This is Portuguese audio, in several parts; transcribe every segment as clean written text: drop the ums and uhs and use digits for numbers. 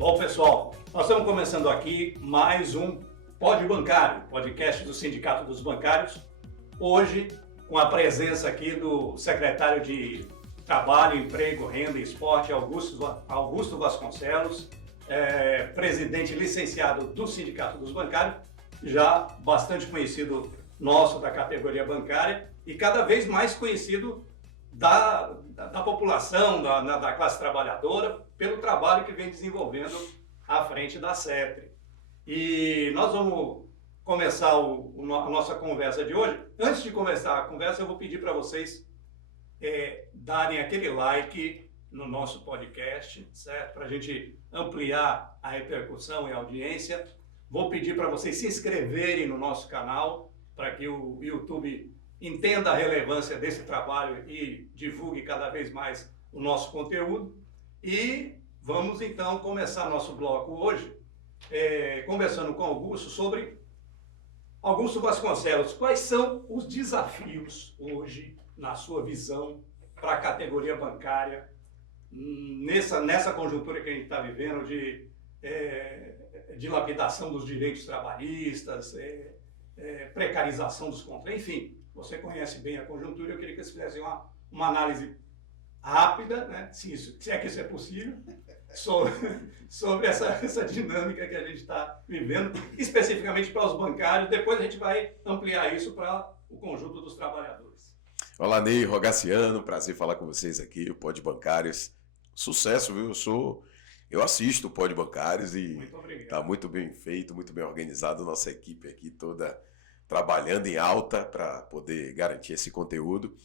Bom, pessoal, nós estamos começando aqui mais um Pod Bancário, podcast do Sindicato dos Bancários. Hoje, com a presença aqui do secretário de Trabalho, Emprego, Renda e Esporte, Augusto Vasconcelos, presidente licenciado do Sindicato dos Bancários, já bastante conhecido nosso da categoria bancária e cada vez mais conhecido da população, da classe trabalhadora, pelo trabalho que vem desenvolvendo à frente da CETRI. E nós vamos começar a nossa conversa de hoje. Antes de começar a conversa, eu vou pedir para vocês darem aquele like no nosso podcast, certo? Para a gente ampliar a repercussão e a audiência. Vou pedir para vocês se inscreverem no nosso canal, para que o YouTube entenda a relevância desse trabalho e divulgue cada vez mais o nosso conteúdo. E vamos então começar nosso bloco hoje, conversando com Augusto sobre Augusto Vasconcelos. Quais são os desafios hoje, na sua visão, para a categoria bancária, nessa conjuntura que a gente está vivendo de dilapidação dos direitos trabalhistas, precarização dos contratos, enfim. Você conhece bem a conjuntura, eu queria que vocês fizessem uma análise rápida, né, se é que isso é possível, sobre essa dinâmica que a gente está vivendo, especificamente para os bancários. Depois a gente vai ampliar isso para o conjunto dos trabalhadores. Olá, Ney Rogaciano, prazer falar com vocês aqui, o Pod Bancários. Sucesso, viu? Eu assisto o Pod Bancários e está muito bem feito, muito bem organizado, nossa equipe aqui toda trabalhando em alta para poder garantir esse conteúdo.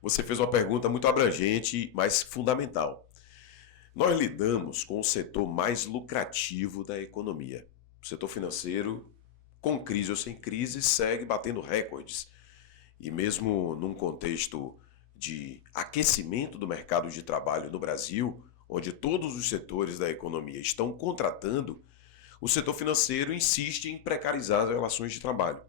Você fez uma pergunta muito abrangente, mas fundamental. Nós lidamos com o setor mais lucrativo da economia. O setor financeiro, com crise ou sem crise, segue batendo recordes. E mesmo num contexto de aquecimento do mercado de trabalho no Brasil, onde todos os setores da economia estão contratando, o setor financeiro insiste em precarizar as relações de trabalho.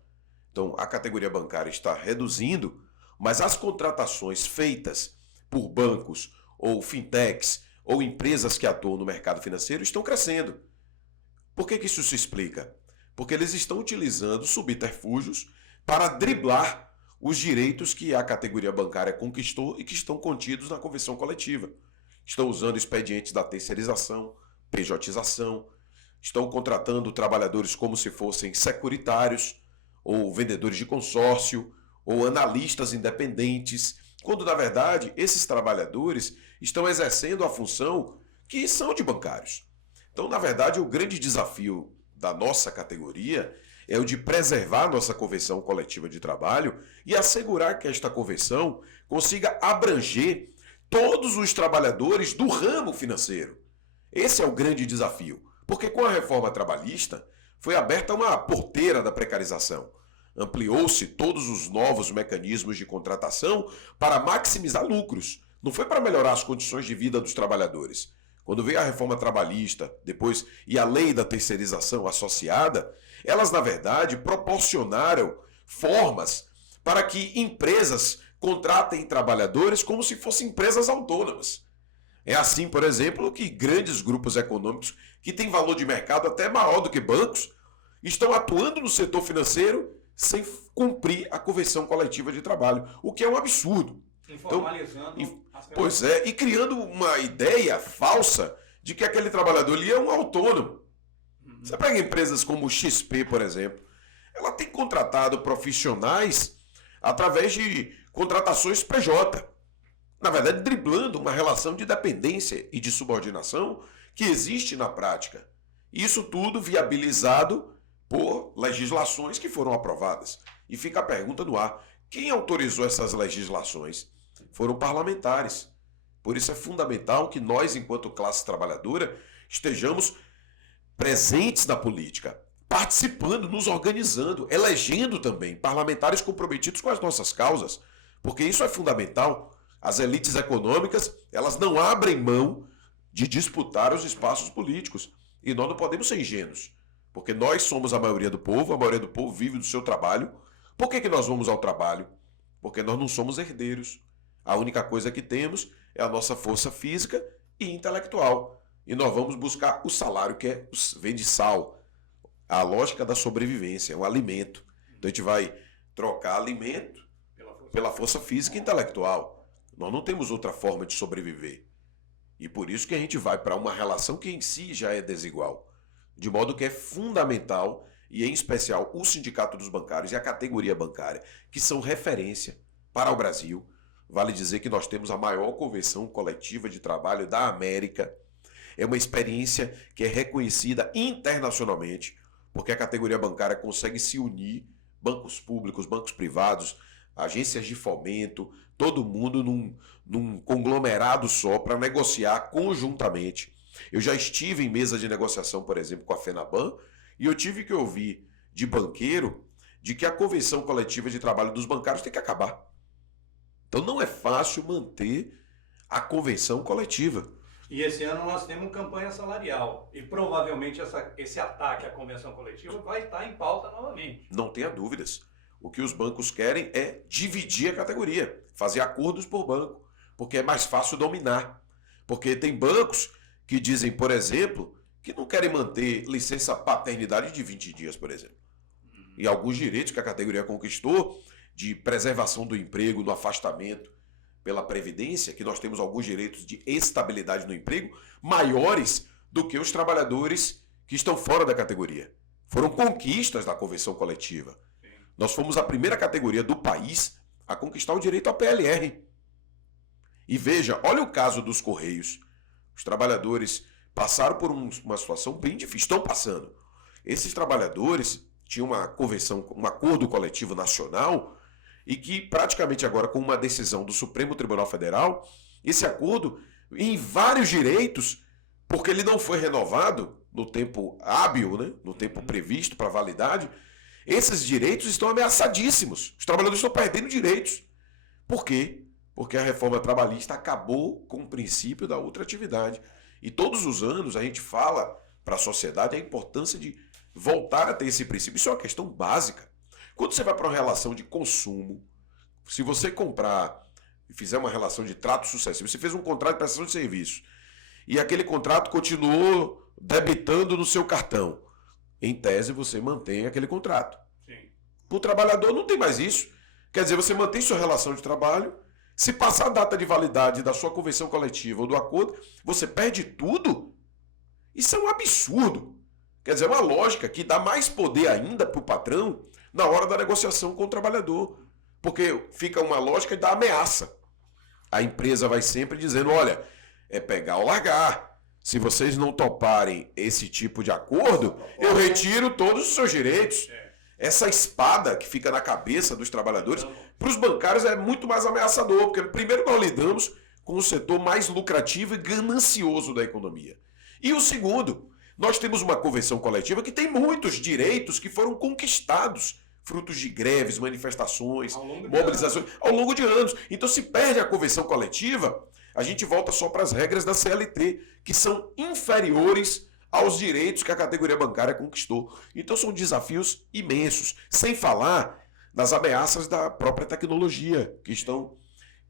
Então, a categoria bancária está reduzindo, mas as contratações feitas por bancos ou fintechs ou empresas que atuam no mercado financeiro estão crescendo. Por que isso se explica? Porque eles estão utilizando subterfúgios para driblar os direitos que a categoria bancária conquistou e que estão contidos na convenção coletiva. Estão usando expedientes da terceirização, pejotização, estão contratando trabalhadores como se fossem securitários, ou vendedores de consórcio, ou analistas independentes, quando na verdade esses trabalhadores estão exercendo a função que são de bancários. Então, na verdade, o grande desafio da nossa categoria é o de preservar nossa convenção coletiva de trabalho e assegurar que esta convenção consiga abranger todos os trabalhadores do ramo financeiro. Esse é o grande desafio, porque com a reforma trabalhista foi aberta uma porteira da precarização. Ampliou-se todos os novos mecanismos de contratação para maximizar lucros. Não foi para melhorar as condições de vida dos trabalhadores. Quando veio a reforma trabalhista, depois e a lei da terceirização associada, elas, na verdade, proporcionaram formas para que empresas contratem trabalhadores como se fossem empresas autônomas. É assim, por exemplo, que grandes grupos econômicos que têm valor de mercado até maior do que bancos estão atuando no setor financeiro sem cumprir a convenção coletiva de trabalho, o que é um absurdo. Informalizando. Pois é, e criando uma ideia falsa de que aquele trabalhador ali é um autônomo. Você pega empresas como o XP, por exemplo, ela tem contratado profissionais através de contratações PJ. Na verdade, driblando uma relação de dependência e de subordinação que existe na prática. Isso tudo viabilizado por legislações que foram aprovadas. E fica a pergunta no ar: quem autorizou essas legislações? Foram parlamentares. Por isso é fundamental que nós, enquanto classe trabalhadora, estejamos presentes na política, participando, nos organizando, elegendo também parlamentares comprometidos com as nossas causas, porque isso é fundamental. As elites econômicas, elas não abrem mão de disputar os espaços políticos. E nós não podemos ser ingênuos, porque nós somos a maioria do povo vive do seu trabalho. Por que nós vamos ao trabalho? Porque nós não somos herdeiros. A única coisa que temos é a nossa força física e intelectual. e nós vamos buscar o salário, que vem de sal. A lógica da sobrevivência, é um alimento. Então a gente vai trocar alimento pela força física e intelectual. Nós não temos outra forma de sobreviver. E por isso que a gente vai para uma relação que em si já é desigual. De modo que é fundamental, e em especial o Sindicato dos Bancários e a categoria bancária, que são referência para o Brasil. Vale dizer que nós temos a maior convenção coletiva de trabalho da América. É uma experiência que é reconhecida internacionalmente, porque a categoria bancária consegue se unir, bancos públicos, bancos privados, agências de fomento, todo mundo num conglomerado só para negociar conjuntamente. Eu já estive em mesa de negociação, por exemplo, com a FENABAN, e eu tive que ouvir de banqueiro de que a convenção coletiva de trabalho dos bancários tem que acabar. Então não é fácil manter a convenção coletiva. E esse ano nós temos campanha salarial. E provavelmente esse ataque à convenção coletiva vai estar em pauta novamente. Não tenha dúvidas. O que os bancos querem é dividir a categoria, fazer acordos por banco, porque é mais fácil dominar. Porque tem bancos que dizem, por exemplo, que não querem manter licença paternidade de 20 dias, por exemplo. E alguns direitos que a categoria conquistou, de preservação do emprego, do afastamento pela Previdência, que nós temos alguns direitos de estabilidade no emprego, maiores do que os trabalhadores que estão fora da categoria. Foram conquistas da convenção coletiva. Nós fomos a primeira categoria do país a conquistar o direito à PLR. E veja, olha o caso dos Correios. Os trabalhadores passaram por uma situação bem difícil, estão passando. Esses trabalhadores tinham uma convenção, um acordo coletivo nacional, e que praticamente agora, com uma decisão do Supremo Tribunal Federal, esse acordo, em vários direitos, porque ele não foi renovado no tempo hábil, né, no tempo previsto para validade, esses direitos estão ameaçadíssimos. Os trabalhadores estão perdendo direitos. Por quê? Porque a reforma trabalhista acabou com o princípio da ultratividade. E todos os anos a gente fala para a sociedade a importância de voltar a ter esse princípio. Isso é uma questão básica. Quando você vai para uma relação de consumo, se você comprar e fizer uma relação de trato sucessivo, você fez um contrato de prestação de serviço e aquele contrato continuou debitando no seu cartão, em tese você mantém aquele contrato. Para o trabalhador não tem mais isso. Quer dizer, você mantém sua relação de trabalho, se passar a data de validade da sua convenção coletiva ou do acordo, você perde tudo? Isso é um absurdo. Quer dizer, é uma lógica que dá mais poder ainda para o patrão na hora da negociação com o trabalhador. Porque fica uma lógica da ameaça. A empresa vai sempre dizendo, olha, é pegar ou largar. Se vocês não toparem esse tipo de acordo, eu retiro todos os seus direitos. Essa espada que fica na cabeça dos trabalhadores, para os bancários é muito mais ameaçador, porque primeiro nós lidamos com o setor mais lucrativo e ganancioso da economia. E o segundo, nós temos uma convenção coletiva que tem muitos direitos que foram conquistados, frutos de greves, manifestações, mobilizações, ao longo de anos. Então se perde a convenção coletiva, a gente volta só para as regras da CLT, que são inferiores aos direitos que a categoria bancária conquistou. Então são desafios imensos, sem falar das ameaças da própria tecnologia, que estão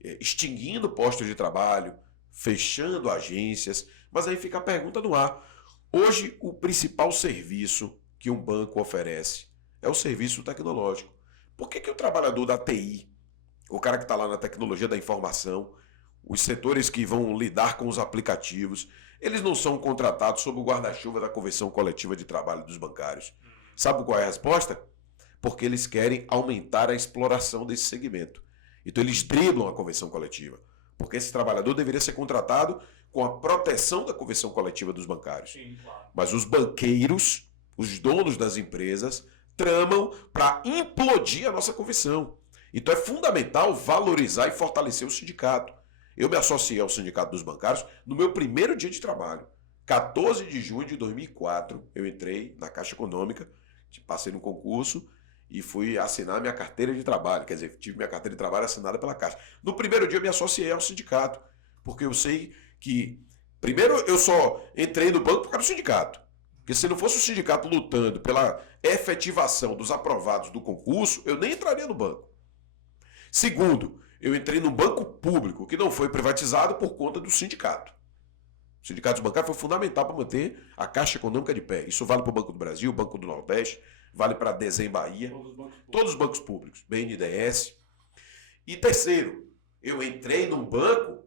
extinguindo postos de trabalho, fechando agências, mas aí fica a pergunta no ar. Hoje, o principal serviço que um banco oferece é o serviço tecnológico. Por que o trabalhador da TI, o cara que está lá na tecnologia da informação, os setores que vão lidar com os aplicativos, eles não são contratados sob o guarda-chuva da Convenção Coletiva de Trabalho dos Bancários? Sabe qual é a resposta? Porque eles querem aumentar a exploração desse segmento. Então eles driblam a Convenção Coletiva. Porque esse trabalhador deveria ser contratado com a proteção da Convenção Coletiva dos Bancários. Sim, claro. Mas os banqueiros, os donos das empresas, tramam para implodir a nossa convenção. Então é fundamental valorizar e fortalecer o sindicato. Eu me associei ao Sindicato dos Bancários no meu primeiro dia de trabalho. 14 de junho de 2004, eu entrei na Caixa Econômica, passei no concurso e fui assinar minha carteira de trabalho. Quer dizer, tive minha carteira de trabalho assinada pela Caixa. No primeiro dia eu me associei ao sindicato, porque eu sei que... Primeiro, eu só entrei no banco por causa do sindicato. Porque se não fosse o sindicato lutando pela efetivação dos aprovados do concurso, eu nem entraria no banco. Segundo, eu entrei num banco público que não foi privatizado por conta do sindicato. O sindicato dos bancários foi fundamental para manter a Caixa Econômica de pé. Isso vale para o Banco do Brasil, o Banco do Nordeste, vale para a Desen Bahia, todos os bancos públicos, BNDES. E terceiro, eu entrei num banco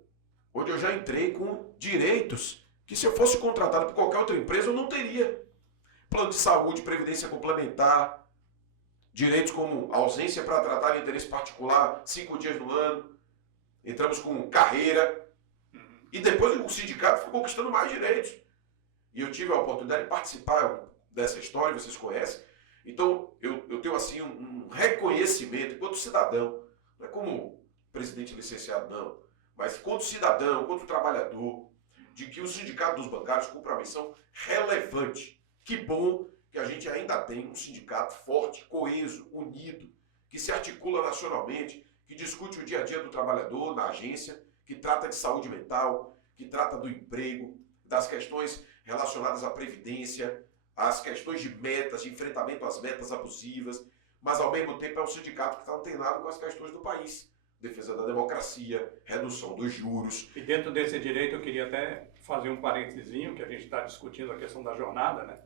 onde eu já entrei com direitos que se eu fosse contratado por qualquer outra empresa eu não teria. Plano de saúde, previdência complementar, direitos como ausência para tratar de interesse particular, 5 dias no ano. Entramos com carreira. E depois o sindicato foi conquistando mais direitos. E eu tive a oportunidade de participar dessa história, vocês conhecem. Então, eu tenho assim um reconhecimento enquanto cidadão. Não é como presidente licenciado, não. Mas enquanto cidadão, enquanto trabalhador, de que o Sindicato dos Bancários cumpre uma missão relevante. Que bom que a gente ainda tem um sindicato forte, coeso, unido, que se articula nacionalmente, que discute o dia a dia do trabalhador na agência, que trata de saúde mental, que trata do emprego, das questões relacionadas à previdência, às questões de metas, de enfrentamento às metas abusivas, mas ao mesmo tempo é um sindicato que está antenado com as questões do país. Defesa da democracia, redução dos juros. E dentro desse direito eu queria até fazer um parentezinho, que a gente está discutindo a questão da jornada, né?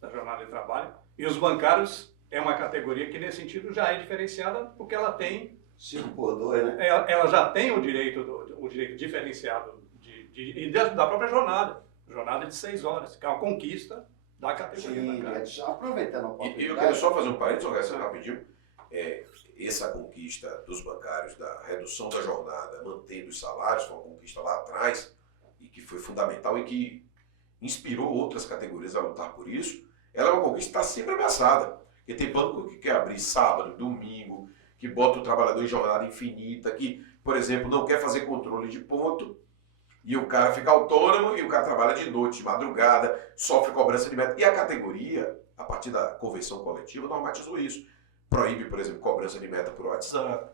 Da jornada de trabalho. E os bancários é uma categoria que nesse sentido já é diferenciada porque ela tem 5x2, né? Ela já tem o direito diferenciado da própria jornada. Jornada de 6 horas, que é uma conquista da categoria bancária. Aproveitando a E oportunidade. eu quero só fazer um parênteses, rapidinho. Essa conquista dos bancários, da redução da jornada, mantendo os salários, foi uma conquista lá atrás, e que foi fundamental e que inspirou outras categorias a lutar por isso. Ela é uma conquista que está sempre ameaçada. Porque tem banco que quer abrir sábado, domingo, que bota o trabalhador em jornada infinita, que, por exemplo, não quer fazer controle de ponto, e o cara fica autônomo, e o cara trabalha de noite, de madrugada, sofre cobrança de meta. E a categoria, a partir da convenção coletiva, normatizou isso. Proíbe, por exemplo, cobrança de meta por WhatsApp,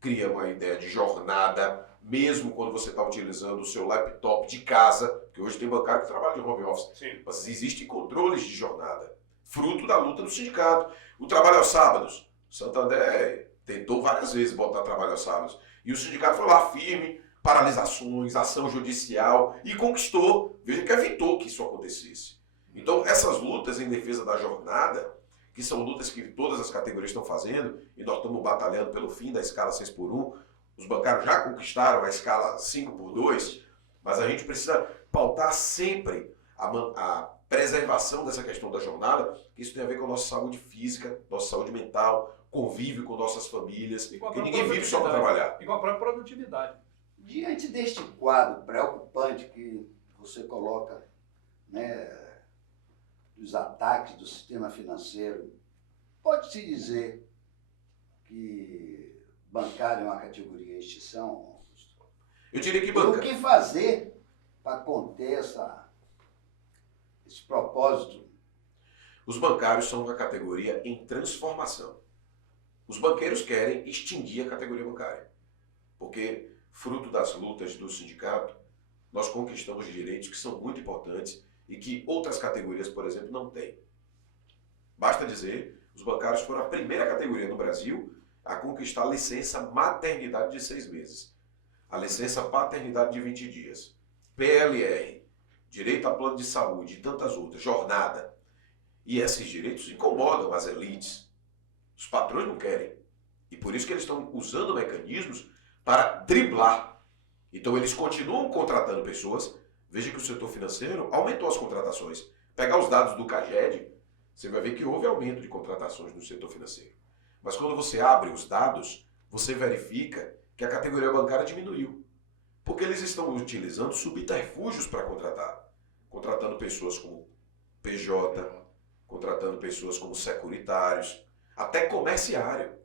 cria uma ideia de jornada, mesmo quando você está utilizando o seu laptop de casa, porque hoje tem bancário que trabalha de home office. Sim. Mas existem controles de jornada, fruto da luta do sindicato. O trabalho aos sábados, o Santander tentou várias vezes botar trabalho aos sábados, e o sindicato foi lá firme, paralisações, ação judicial, e conquistou. Veja que evitou que isso acontecesse. Então, essas lutas em defesa da jornada, que são lutas que todas as categorias estão fazendo, e nós estamos batalhando pelo fim da escala 6x1, os bancários já conquistaram a escala 5x2, mas a gente precisa pautar sempre a preservação dessa questão da jornada, que isso tem a ver com a nossa saúde física, nossa saúde mental, convívio com nossas famílias, porque ninguém vive só para trabalhar. E com a própria produtividade. Diante deste quadro preocupante que você coloca, né, dos ataques do sistema financeiro, pode-se dizer que bancário é uma categoria em extinção? Eu diria que O que fazer para conter esse propósito? Os bancários são uma categoria em transformação. Os banqueiros querem extinguir a categoria bancária, porque, fruto das lutas do sindicato, nós conquistamos direitos que são muito importantes e que outras categorias, por exemplo, não têm. Basta dizer, os bancários foram a primeira categoria no Brasil a conquistar a licença maternidade de 6 meses, a licença paternidade de 20 dias, PLR, direito a plano de saúde e tantas outras, jornada. E esses direitos incomodam as elites. Os patrões não querem. E por isso que eles estão usando mecanismos para driblar. Então eles continuam contratando pessoas. Veja que o setor financeiro aumentou as contratações. Pegar os dados do CAGED, você vai ver que houve aumento de contratações no setor financeiro. Mas quando você abre os dados, você verifica que a categoria bancária diminuiu. Porque eles estão utilizando subterfúgios para contratar. Contratando pessoas como PJ, contratando pessoas como securitários, até comerciário.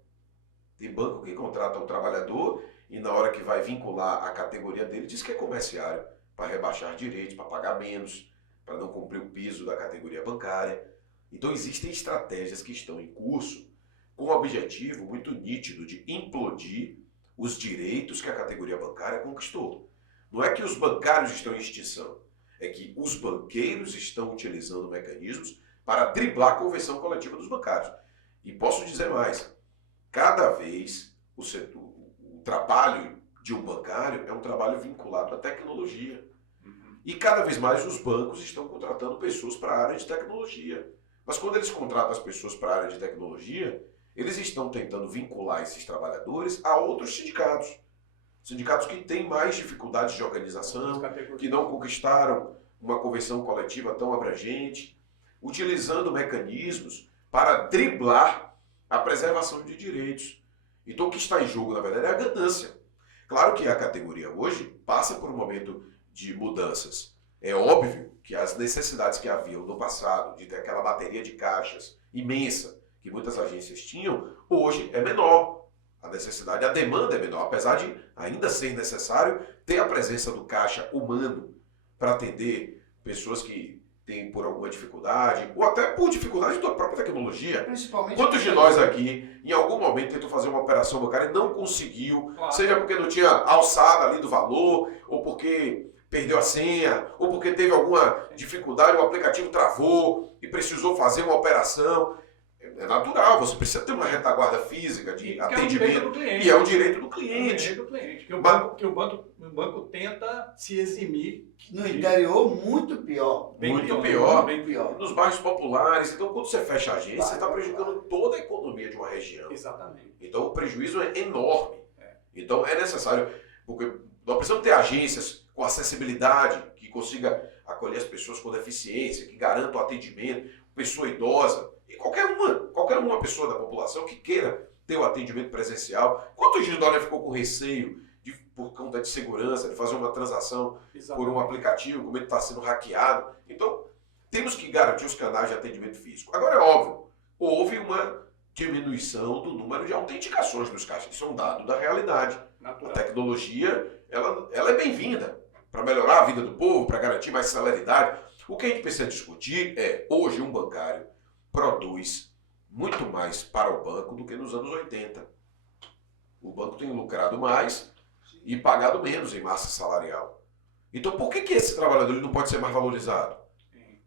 Tem banco que contrata um trabalhador e na hora que vai vincular a categoria dele, diz que é comerciário, para rebaixar direitos, para pagar menos, para não cumprir o piso da categoria bancária. Então existem estratégias que estão em curso com o objetivo muito nítido de implodir os direitos que a categoria bancária conquistou. Não é que os bancários estão em extinção, é que os banqueiros estão utilizando mecanismos para driblar a convenção coletiva dos bancários. E posso dizer mais, cada vez o trabalho de um bancário é um trabalho vinculado à tecnologia. E cada vez mais os bancos estão contratando pessoas para a área de tecnologia. Mas quando eles contratam as pessoas para a área de tecnologia, eles estão tentando vincular esses trabalhadores a outros sindicatos. Sindicatos que têm mais dificuldades de organização, que não conquistaram uma convenção coletiva tão abrangente, utilizando mecanismos para driblar a preservação de direitos. Então o que está em jogo, na verdade, é a ganância. Claro que a categoria hoje passa por um momento de mudanças. É óbvio que as necessidades que haviam no passado, de ter aquela bateria de caixas imensa que muitas agências tinham, hoje é menor. A necessidade, a demanda é menor, apesar de ainda ser necessário ter a presença do caixa humano para atender pessoas que têm por alguma dificuldade, ou até por dificuldade da própria tecnologia. Principalmente. Quantos de nós aqui, em algum momento, tentou fazer uma operação bancária e não conseguiu, Claro. seja porque não tinha alçada ali do valor, ou porque perdeu a senha, ou porque teve alguma dificuldade, o aplicativo travou e precisou fazer uma operação. É natural, você precisa ter uma retaguarda física de atendimento. E é o direito do cliente. Que o banco tenta se eximir. No interior, muito pior. Muito pior. Bem pior. Nos bairros populares. Então, quando você fecha a agência, você está prejudicando toda a economia de uma região. Exatamente. Então, o prejuízo é enorme. Então, é necessário, porque nós precisamos ter agências com acessibilidade, que consiga acolher as pessoas com deficiência, que garantam o atendimento, pessoa idosa, e qualquer uma pessoa da população que queira ter o atendimento presencial. Quantos de nós já ficou com receio, por conta de segurança, de fazer uma transação por um aplicativo, como ele está sendo hackeado? Então, temos que garantir os canais de atendimento físico. Agora, é óbvio, houve uma diminuição do número de autenticações dos caixas. Isso é um dado da realidade. Natural. A tecnologia, ela é bem-vinda para melhorar a vida do povo, para garantir mais celeridade. O que a gente precisa discutir é, hoje, um bancário produz muito mais para o banco do que nos anos 80. O banco tem lucrado mais e pagado menos em massa salarial. Então, por que esse trabalhador ele não pode ser mais valorizado?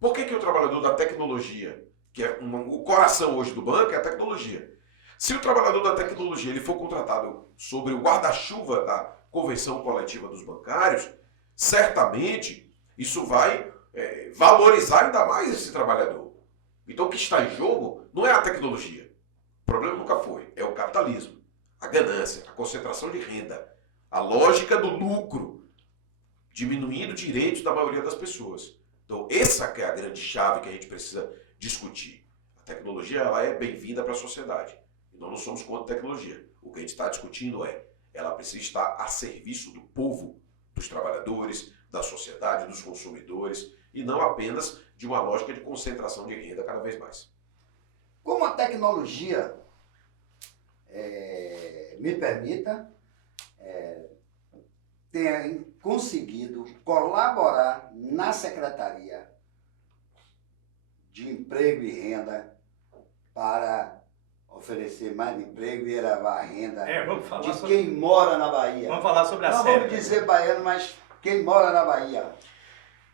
Por que o trabalhador da tecnologia, que é o coração hoje do banco, é a tecnologia? Se o trabalhador da tecnologia ele for contratado sobre o guarda-chuva da convenção coletiva dos bancários, certamente isso vai valorizar ainda mais esse trabalhador. Então o que está em jogo não é a tecnologia. O problema nunca foi. É o capitalismo, a ganância, a concentração de renda, a lógica do lucro, diminuindo direitos da maioria das pessoas. Então essa que é a grande chave que a gente precisa discutir. A tecnologia ela é bem-vinda para a sociedade. E nós não somos contra a tecnologia. O que a gente está discutindo é, ela precisa estar a serviço do povo, dos trabalhadores, da sociedade, dos consumidores, e não apenas de uma lógica de concentração de renda cada vez mais. Como a tecnologia me permita, tem conseguido colaborar na Secretaria de Emprego e Renda para oferecer mais emprego e elevar a renda Vamos falar de sobre... quem mora na Bahia. Vamos falar sobre a Não série. vamos dizer baiano, mas quem mora na Bahia.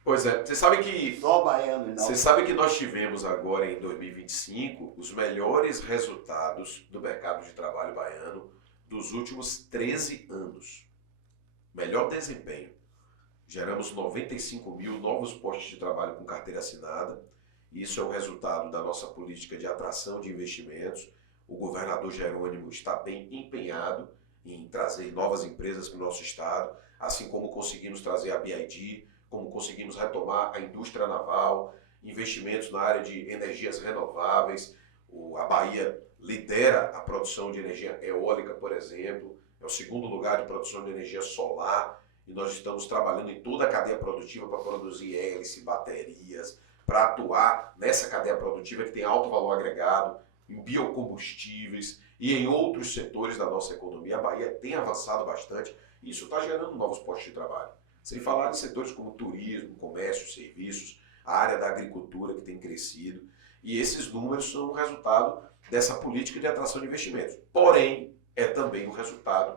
Pois é, você sabe que Só baiano, não. Você sabe que nós tivemos agora em 2025 os melhores resultados do mercado de trabalho baiano dos últimos 13 anos. Melhor desempenho. Geramos 95 mil novos postos de trabalho com carteira assinada. Isso é o resultado da nossa política de atração de investimentos. O governador Jerônimo está bem empenhado em trazer novas empresas para o nosso estado, assim como conseguimos trazer a BID, como conseguimos retomar a indústria naval, investimentos na área de energias renováveis. A Bahia lidera a produção de energia eólica, por exemplo, é o segundo lugar de produção de energia solar, e nós estamos trabalhando em toda a cadeia produtiva para produzir hélice, baterias, para atuar nessa cadeia produtiva que tem alto valor agregado, em biocombustíveis e em outros setores da nossa economia. A Bahia tem avançado bastante e isso está gerando novos postos de trabalho. Sem falar em setores como turismo, comércio, serviços, a área da agricultura que tem crescido. E esses números são o resultado dessa política de atração de investimentos. Porém, é também o resultado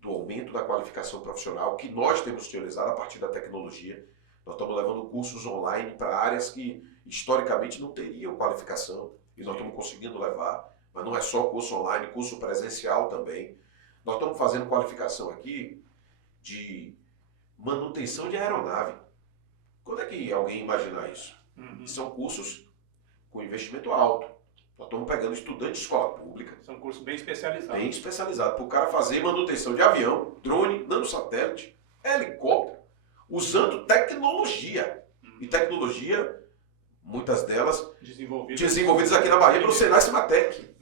do aumento da qualificação profissional que nós temos utilizado a partir da tecnologia. Nós estamos levando cursos online para áreas que historicamente não teriam qualificação e nós estamos conseguindo levar. Mas não é só curso online, curso presencial também. Nós estamos fazendo qualificação aqui de manutenção de aeronave. Quando é que alguém imagina isso? São cursos com investimento alto. Nós estamos pegando estudante de escola pública. São cursos bem especializados. Bem especializados, para o cara fazer manutenção de avião, drone, nanosatélite, helicóptero, usando tecnologia. E tecnologia, muitas delas, desenvolvidas aqui na Bahia pelo Senai Cimatec,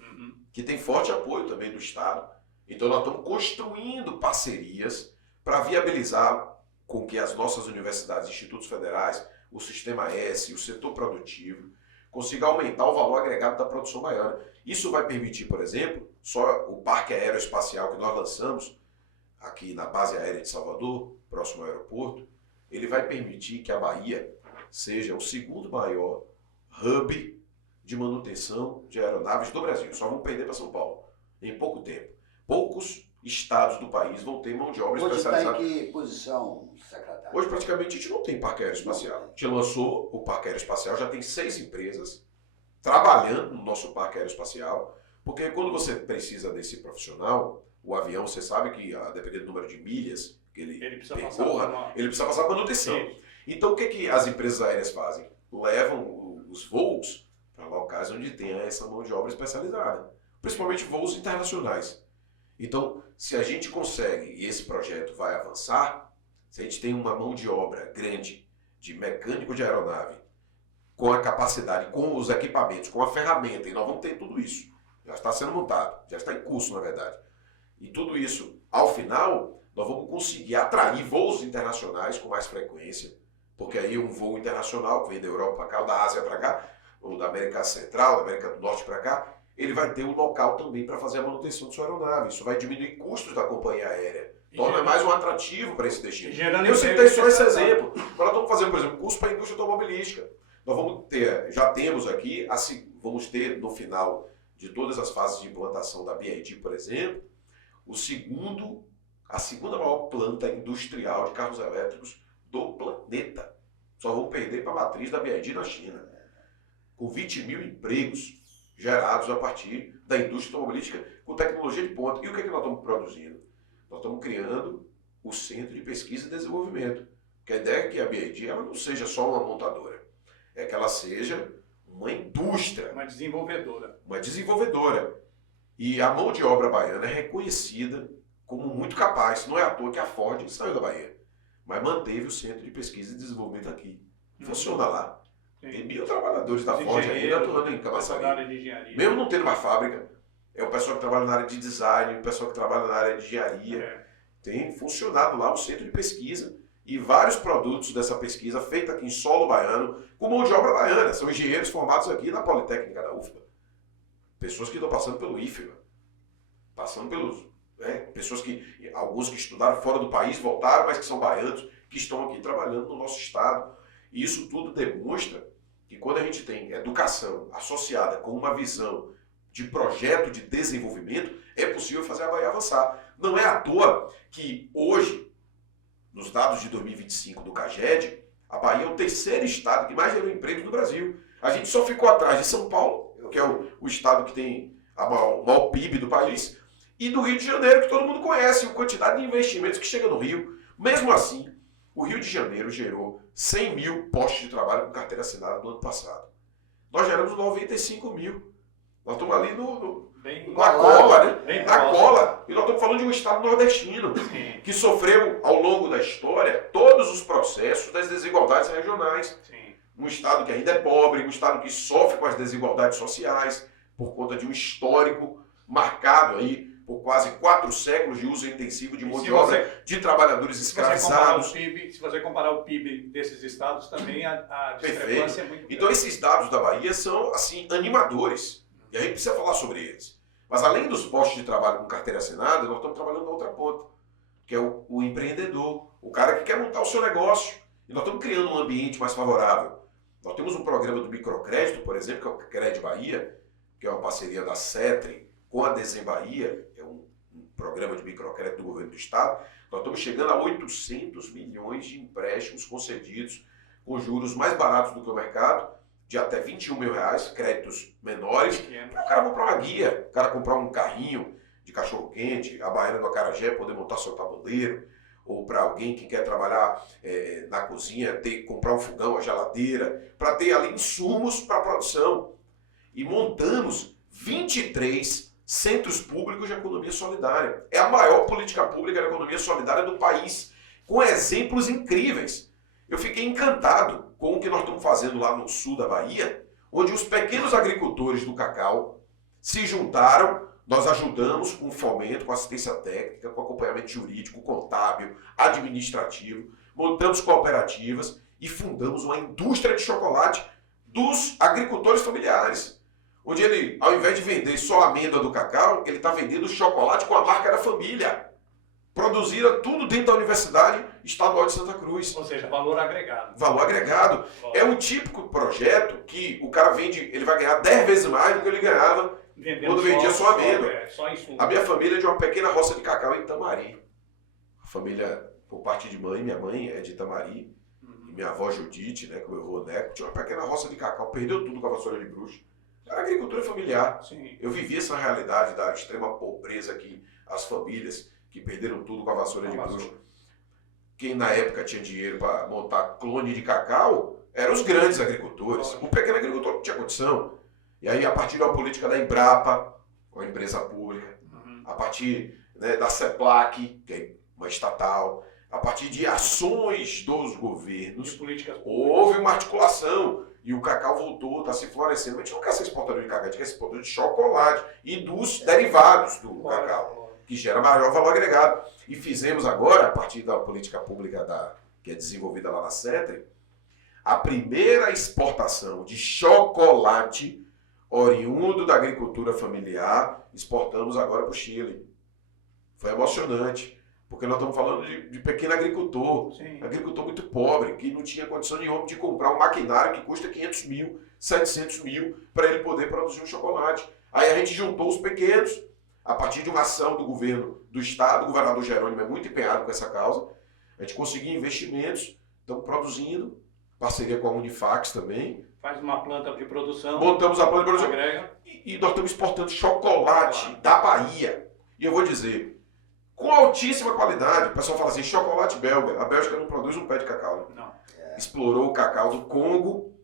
que tem forte apoio também do Estado. Então nós estamos construindo parcerias para viabilizar com que as nossas universidades, institutos federais, o Sistema S, o setor produtivo, consiga aumentar o valor agregado da produção baiana. Isso vai permitir, por exemplo, só o Parque Aeroespacial que nós lançamos aqui na Base Aérea de Salvador, próximo ao aeroporto, ele vai permitir que a Bahia seja o segundo maior hub de manutenção de aeronaves do Brasil. Só vamos perder para São Paulo em pouco tempo. Poucos estados do país vão ter mão de obra especializada. Hoje está em que posição, secretário? Hoje praticamente a gente não tem parque aeroespacial. A gente lançou o parque aeroespacial, já tem 6 empresas trabalhando no nosso parque aeroespacial, porque quando você precisa desse profissional, o avião, você sabe que a depender do número de milhas que ele percorra, ele precisa passar manutenção. Então o que as empresas aéreas fazem? Levam os voos para locais onde tem essa mão de obra especializada, principalmente voos internacionais. Então, se a gente consegue, e esse projeto vai avançar, se a gente tem uma mão de obra grande de mecânico de aeronave, com a capacidade, com os equipamentos, com a ferramenta, e nós vamos ter tudo isso. Já está sendo montado, já está em curso, na verdade. E tudo isso, ao final, nós vamos conseguir atrair voos internacionais com mais frequência, porque aí um voo internacional que vem da Europa para cá, ou da Ásia para cá, ou da América Central, da América do Norte para cá, ele vai ter um local também para fazer a manutenção de sua aeronave. Isso vai diminuir custos da companhia aérea. Torna mais um atrativo para esse destino. Eu citei só esse exemplo. Nós estamos fazendo, por exemplo, curso para a indústria automobilística. Nós vamos ter, já temos aqui, vamos ter no final de todas as fases de implantação da BYD, por exemplo, a segunda maior planta industrial de carros elétricos do planeta. Só vamos perder para a matriz da BYD na China. Com 20 mil empregos gerados a partir da indústria automobilística com tecnologia de ponta. E o que nós estamos produzindo? Nós estamos criando o Centro de Pesquisa e Desenvolvimento. Porque a ideia é que a BYD ela não seja só uma montadora, é que ela seja uma indústria. Uma desenvolvedora. Uma desenvolvedora. E a mão de obra baiana é reconhecida como muito capaz. Não é à toa que a Ford saiu da Bahia, mas manteve o Centro de Pesquisa e Desenvolvimento aqui. Funciona lá. Tem 1.000 trabalhadores da Ford ainda atuando em Camaçari. Mesmo não tendo uma fábrica, é o pessoal que trabalha na área de design, o pessoal que trabalha na área de engenharia. Tem funcionado lá o centro de pesquisa e vários produtos dessa pesquisa feita aqui em solo baiano, com mão de obra baiana. São engenheiros formados aqui na Politécnica da UFBA. Pessoas que estão passando pelo IFBA, passando pelos... pessoas que, alguns que estudaram fora do país, voltaram, mas que são baianos, que estão aqui trabalhando no nosso estado. E isso tudo demonstra que quando a gente tem educação associada com uma visão de projeto de desenvolvimento, é possível fazer a Bahia avançar. Não é à toa que hoje, nos dados de 2025 do CAGED, a Bahia é o terceiro estado que mais gerou emprego do Brasil. A gente só ficou atrás de São Paulo, que é o estado que tem o maior PIB do país, e do Rio de Janeiro, que todo mundo conhece, a quantidade de investimentos que chega no Rio. Mesmo assim, o Rio de Janeiro gerou 100 mil postos de trabalho com carteira assinada no ano passado. Nós geramos 95 mil. Nós estamos ali na cola, né? Na cola. E nós estamos falando de um estado nordestino que sofreu, ao longo da história, todos os processos das desigualdades regionais. Um estado que ainda é pobre, um estado que sofre com as desigualdades sociais, por conta de um histórico marcado aí por quase 4 séculos de uso intensivo de mão de obra de trabalhadores escravizados. Se você comparar o PIB desses estados, também a discrepância é muito grande. Então esses dados da Bahia são, assim, animadores. E a gente precisa falar sobre eles. Mas além dos postos de trabalho com carteira assinada, nós estamos trabalhando na outra ponta, que é o empreendedor, o cara que quer montar o seu negócio. E nós estamos criando um ambiente mais favorável. Nós temos um programa do microcrédito, por exemplo, que é o Cred Bahia, que é uma parceria da CETRE com a Desem Bahia, é um programa de microcrédito do governo do estado. Nós estamos chegando a 800 milhões de empréstimos concedidos com juros mais baratos do que o mercado, de até 21 mil reais, créditos menores, para o cara comprar uma guia, o cara comprar um carrinho de cachorro-quente, a baiana do acarajé, poder montar seu tabuleiro, ou para alguém que quer trabalhar na cozinha, comprar um fogão, uma geladeira, para ter ali insumos para a produção. E montamos 23 centros públicos de economia solidária. É a maior política pública de economia solidária do país, com exemplos incríveis. Eu fiquei encantado com o que nós estamos fazendo lá no sul da Bahia, onde os pequenos agricultores do cacau se juntaram. Nós ajudamos com fomento, com assistência técnica, com acompanhamento jurídico, contábil, administrativo, montamos cooperativas e fundamos uma indústria de chocolate dos agricultores familiares, onde ele, ao invés de vender só a amêndoa do cacau, ele está vendendo chocolate com a marca da família, produzida tudo dentro da Universidade Estadual de Santa Cruz. Ou seja, valor agregado. Valor agregado. É um típico projeto que o cara vende, ele vai ganhar 10 vezes mais do que ele ganhava quando vendia só amêndoa. A minha família é de uma pequena roça de cacau em Itamari. A família, por parte de mãe, minha mãe é de Itamari. E minha avó Judite, né, com meu avô Neco, tinha uma pequena roça de cacau, perdeu tudo com a vassoura de bruxa. Era agricultura familiar. Sim. Eu vivi essa realidade da extrema pobreza que as famílias que perderam tudo com a vassoura de bruxa. Quem na época tinha dinheiro para montar clone de cacau eram os grandes agricultores. O pequeno agricultor não tinha condição. E aí, a partir da política da Embrapa, uma empresa pública, a partir, né, da CEPLAC, que é uma estatal, a partir de ações dos governos, houve uma articulação e o cacau voltou, está se florescendo. Mas a gente não quer ser exportador de cacau, a gente quer ser exportador de chocolate e dos derivados do cacau, que gera maior valor agregado. E fizemos agora, a partir da política pública que é desenvolvida lá na CETRE, a primeira exportação de chocolate oriundo da agricultura familiar, exportamos agora para o Chile. Foi emocionante, porque nós estamos falando de pequeno agricultor, agricultor muito pobre, que não tinha condição nenhuma de comprar um maquinário que custa 500 mil, 700 mil, para ele poder produzir um chocolate. Aí a gente juntou os pequenos, a partir de uma ação do governo do estado, o governador Jerônimo é muito empenhado com essa causa, a gente conseguiu investimentos, estamos produzindo, parceria com a Unifax também. Faz uma planta de produção. Montamos a planta de produção. Agrega. E nós estamos exportando chocolate da Bahia. E eu vou dizer, com altíssima qualidade. O pessoal fala assim, chocolate belga. A Bélgica não produz um pé de cacau. Né? Não. Explorou o cacau do Congo,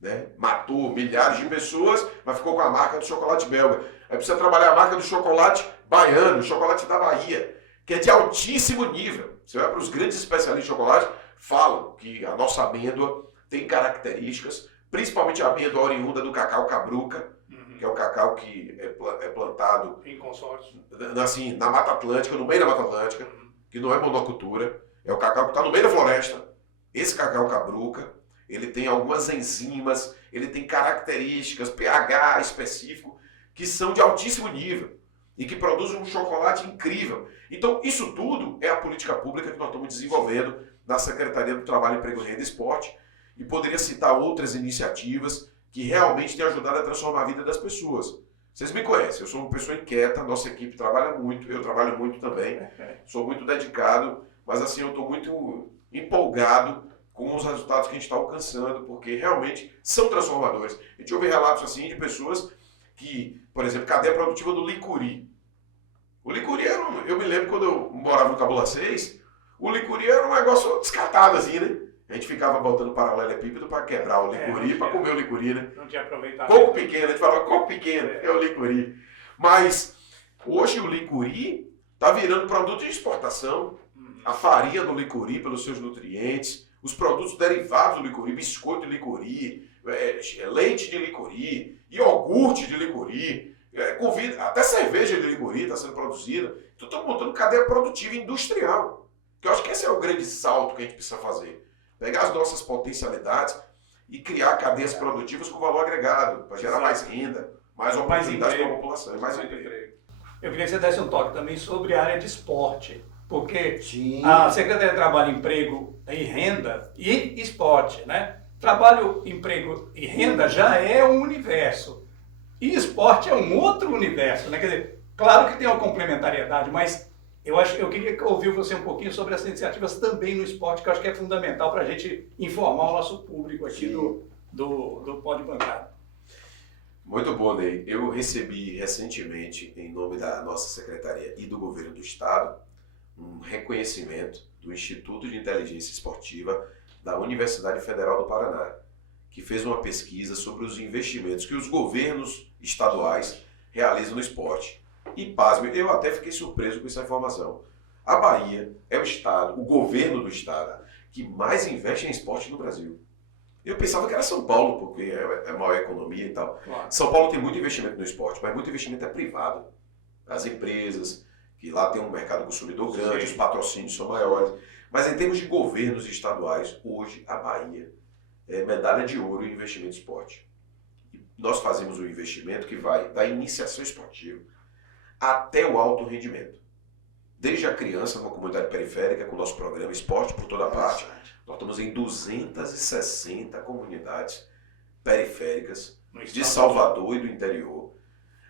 né? Matou milhares de pessoas, mas ficou com a marca do chocolate belga. Aí precisa trabalhar a marca do chocolate baiano, o chocolate da Bahia, que é de altíssimo nível. Você vai para os grandes especialistas de chocolate, falam que a nossa amêndoa tem características, principalmente a amêndoa oriunda do cacau cabruca, que é o cacau que é plantado em consórcio, assim, na Mata Atlântica, no meio da Mata Atlântica, que não é monocultura, é o cacau que está no meio da floresta. Esse cacau cabruca, ele tem algumas enzimas, ele tem características, pH específico, que são de altíssimo nível e que produzem um chocolate incrível. Então, isso tudo é a política pública que nós estamos desenvolvendo na Secretaria do Trabalho, Emprego, Renda e Esporte, e poderia citar outras iniciativas que realmente têm ajudado a transformar a vida das pessoas. Vocês me conhecem, eu sou uma pessoa inquieta, nossa equipe trabalha muito, eu trabalho muito também, sou muito dedicado, mas assim, eu estou muito empolgado com os resultados que a gente está alcançando, porque realmente são transformadores. A gente ouve relatos assim de pessoas que, por exemplo, cadeia produtiva do licuri. O licuri era eu me lembro quando eu morava no Cabula 6, o licuri era um negócio descartado assim, né? A gente ficava botando paralelepípedo para quebrar o licuri, para comer o licuri, né? Não tinha aproveitado. Coco pequeno, a gente falava coco pequeno, é o licuri. Mas hoje o licuri está virando produto de exportação. A farinha do licuri pelos seus nutrientes, os produtos derivados do licuri, biscoito de licuri, leite de licuri, iogurte de licuri, até cerveja de licuri está sendo produzida. Então estamos montando cadeia produtiva industrial. Que eu acho que esse é o grande salto que a gente precisa fazer. Pegar as nossas potencialidades e criar cadeias produtivas com valor agregado, para gerar mais renda, mais oportunidades para a população, mais emprego. Eu queria que você desse um toque também sobre a área de esporte, porque Sim. a Secretaria de Trabalho, Emprego e Renda e Esporte, né? Trabalho, emprego e renda já é um universo. E esporte é um outro universo, né? Quer dizer, claro que tem uma complementariedade, mas eu queria ouvir você um pouquinho sobre essas iniciativas também no esporte, que eu acho que é fundamental para a gente informar o nosso público aqui do Pode Bancário. Muito bom, Ney. Eu recebi recentemente, em nome da nossa secretaria e do governo do estado, um reconhecimento do Instituto de Inteligência Esportiva da Universidade Federal do Paraná, que fez uma pesquisa sobre os investimentos que os governos estaduais realizam no esporte. E, pasme, eu até fiquei surpreso com essa informação. A Bahia é o estado, o governo do estado, que mais investe em esporte no Brasil. Eu pensava que era São Paulo, porque é maior economia e tal. Claro. São Paulo tem muito investimento no esporte, mas muito investimento é privado. As empresas, que lá tem um mercado consumidor grande, os patrocínios são maiores. Mas em termos de governos estaduais, hoje a Bahia é medalha de ouro em investimento em esporte. E nós fazemos um investimento que vai da iniciação esportiva até o alto rendimento. Desde a criança, numa comunidade periférica, com o nosso programa Esporte por Toda Parte, nós estamos em 260 comunidades periféricas de Salvador e do interior,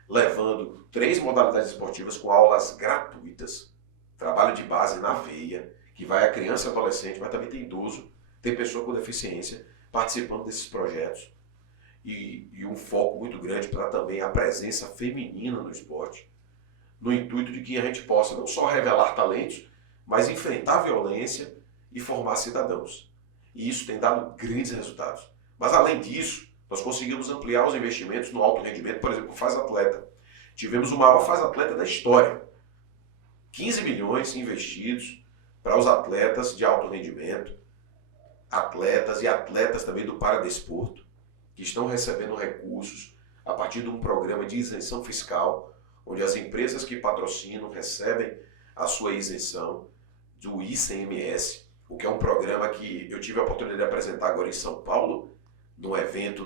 levando 3 modalidades esportivas com aulas gratuitas, trabalho de base na veia, que vai a criança e adolescente, mas também tem idoso, tem pessoa com deficiência participando desses projetos. E um foco muito grande para também a presença feminina no esporte, no intuito de que a gente possa não só revelar talentos, mas enfrentar a violência e formar cidadãos. E isso tem dado grandes resultados. Mas além disso, nós conseguimos ampliar os investimentos no alto rendimento, por exemplo, o Faz Atleta. Tivemos o maior Faz Atleta da história. 15 milhões investidos para os atletas de alto rendimento, atletas e atletas também do paradesporto, que estão recebendo recursos a partir de um programa de isenção fiscal, onde as empresas que patrocinam recebem a sua isenção do ICMS, o que é um programa que eu tive a oportunidade de apresentar agora em São Paulo, num evento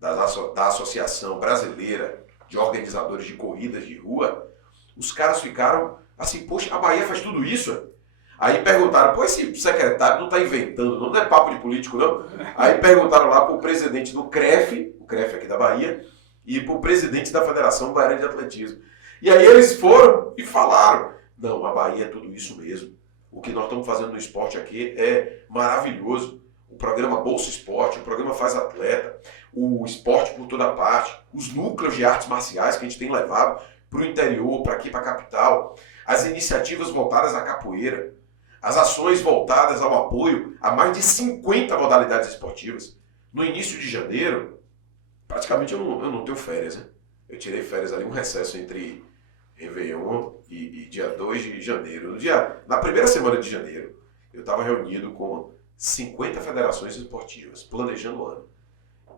da Associação Brasileira de Organizadores de Corridas de Rua. Os caras ficaram assim, poxa, a Bahia faz tudo isso? Aí perguntaram, pô, esse secretário não está inventando, não é papo de político, não? Aí perguntaram lá para o presidente do CREF, o CREF aqui da Bahia, e para o presidente da Federação Baiana de Atletismo. E aí eles foram e falaram, não, a Bahia é tudo isso mesmo. O que nós estamos fazendo no esporte aqui é maravilhoso. O programa Bolsa Esporte, o programa Faz Atleta, o Esporte por Toda Parte, os núcleos de artes marciais que a gente tem levado para o interior, para aqui, para a capital, as iniciativas voltadas à capoeira, as ações voltadas ao apoio a mais de 50 modalidades esportivas. No início de janeiro, praticamente eu não tenho férias, né? Eu tirei férias ali, um recesso entre Réveillon e dia 2 de janeiro. Na primeira semana de janeiro, eu estava reunido com 50 federações esportivas, planejando o ano.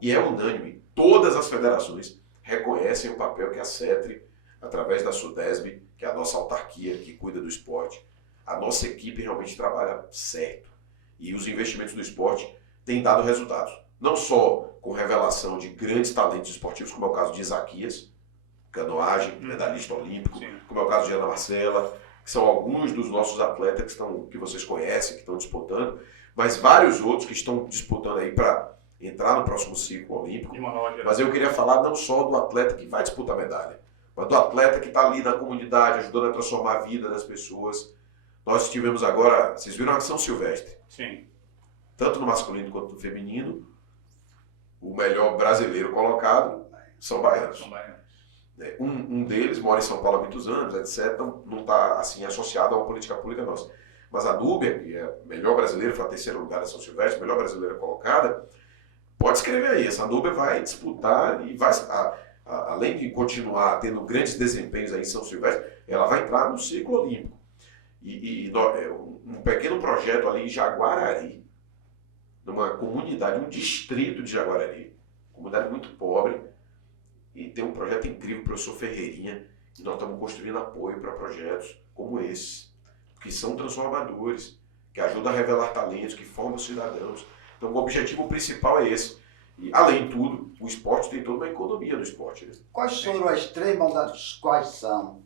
E é unânime, todas as federações reconhecem o papel que a CETRI, através da SUDESB, que é a nossa autarquia que cuida do esporte, a nossa equipe realmente trabalha certo. E os investimentos no esporte têm dado resultados. Não só com revelação de grandes talentos esportivos, como é o caso de Isaquias, canoagem, medalhista olímpico, como é o caso de Ana Marcela, que são alguns dos nossos atletas que vocês conhecem, que estão disputando, mas vários outros que estão disputando aí para entrar no próximo ciclo olímpico. Mas eu queria falar não só do atleta que vai disputar medalha, mas do atleta que está ali na comunidade, ajudando a transformar a vida das pessoas. Nós tivemos agora, vocês viram a São Silvestre? Sim. Tanto no masculino quanto no feminino, o melhor brasileiro colocado são baianos. Um deles mora em São Paulo há muitos anos, etc. Não está assim, associado a uma política pública nossa. Mas a Núbia, que é a melhor brasileira, foi a terceira lugar da São Silvestre, melhor brasileira colocada, pode escrever aí. Essa Núbia vai disputar e vai, além de continuar tendo grandes desempenhos aí em São Silvestre, ela vai entrar no ciclo olímpico. Um pequeno projeto ali em Jaguarari, numa comunidade, um distrito de Jaguarari, comunidade muito pobre, e tem um projeto incrível, o professor Ferreirinha, e nós estamos construindo apoio para projetos como esse, que são transformadores, que ajudam a revelar talentos, que formam cidadãos. Então o objetivo principal é esse. E, além de tudo, o esporte tem toda uma economia do esporte. Né? Quais foram as 3 modalidades? Quais são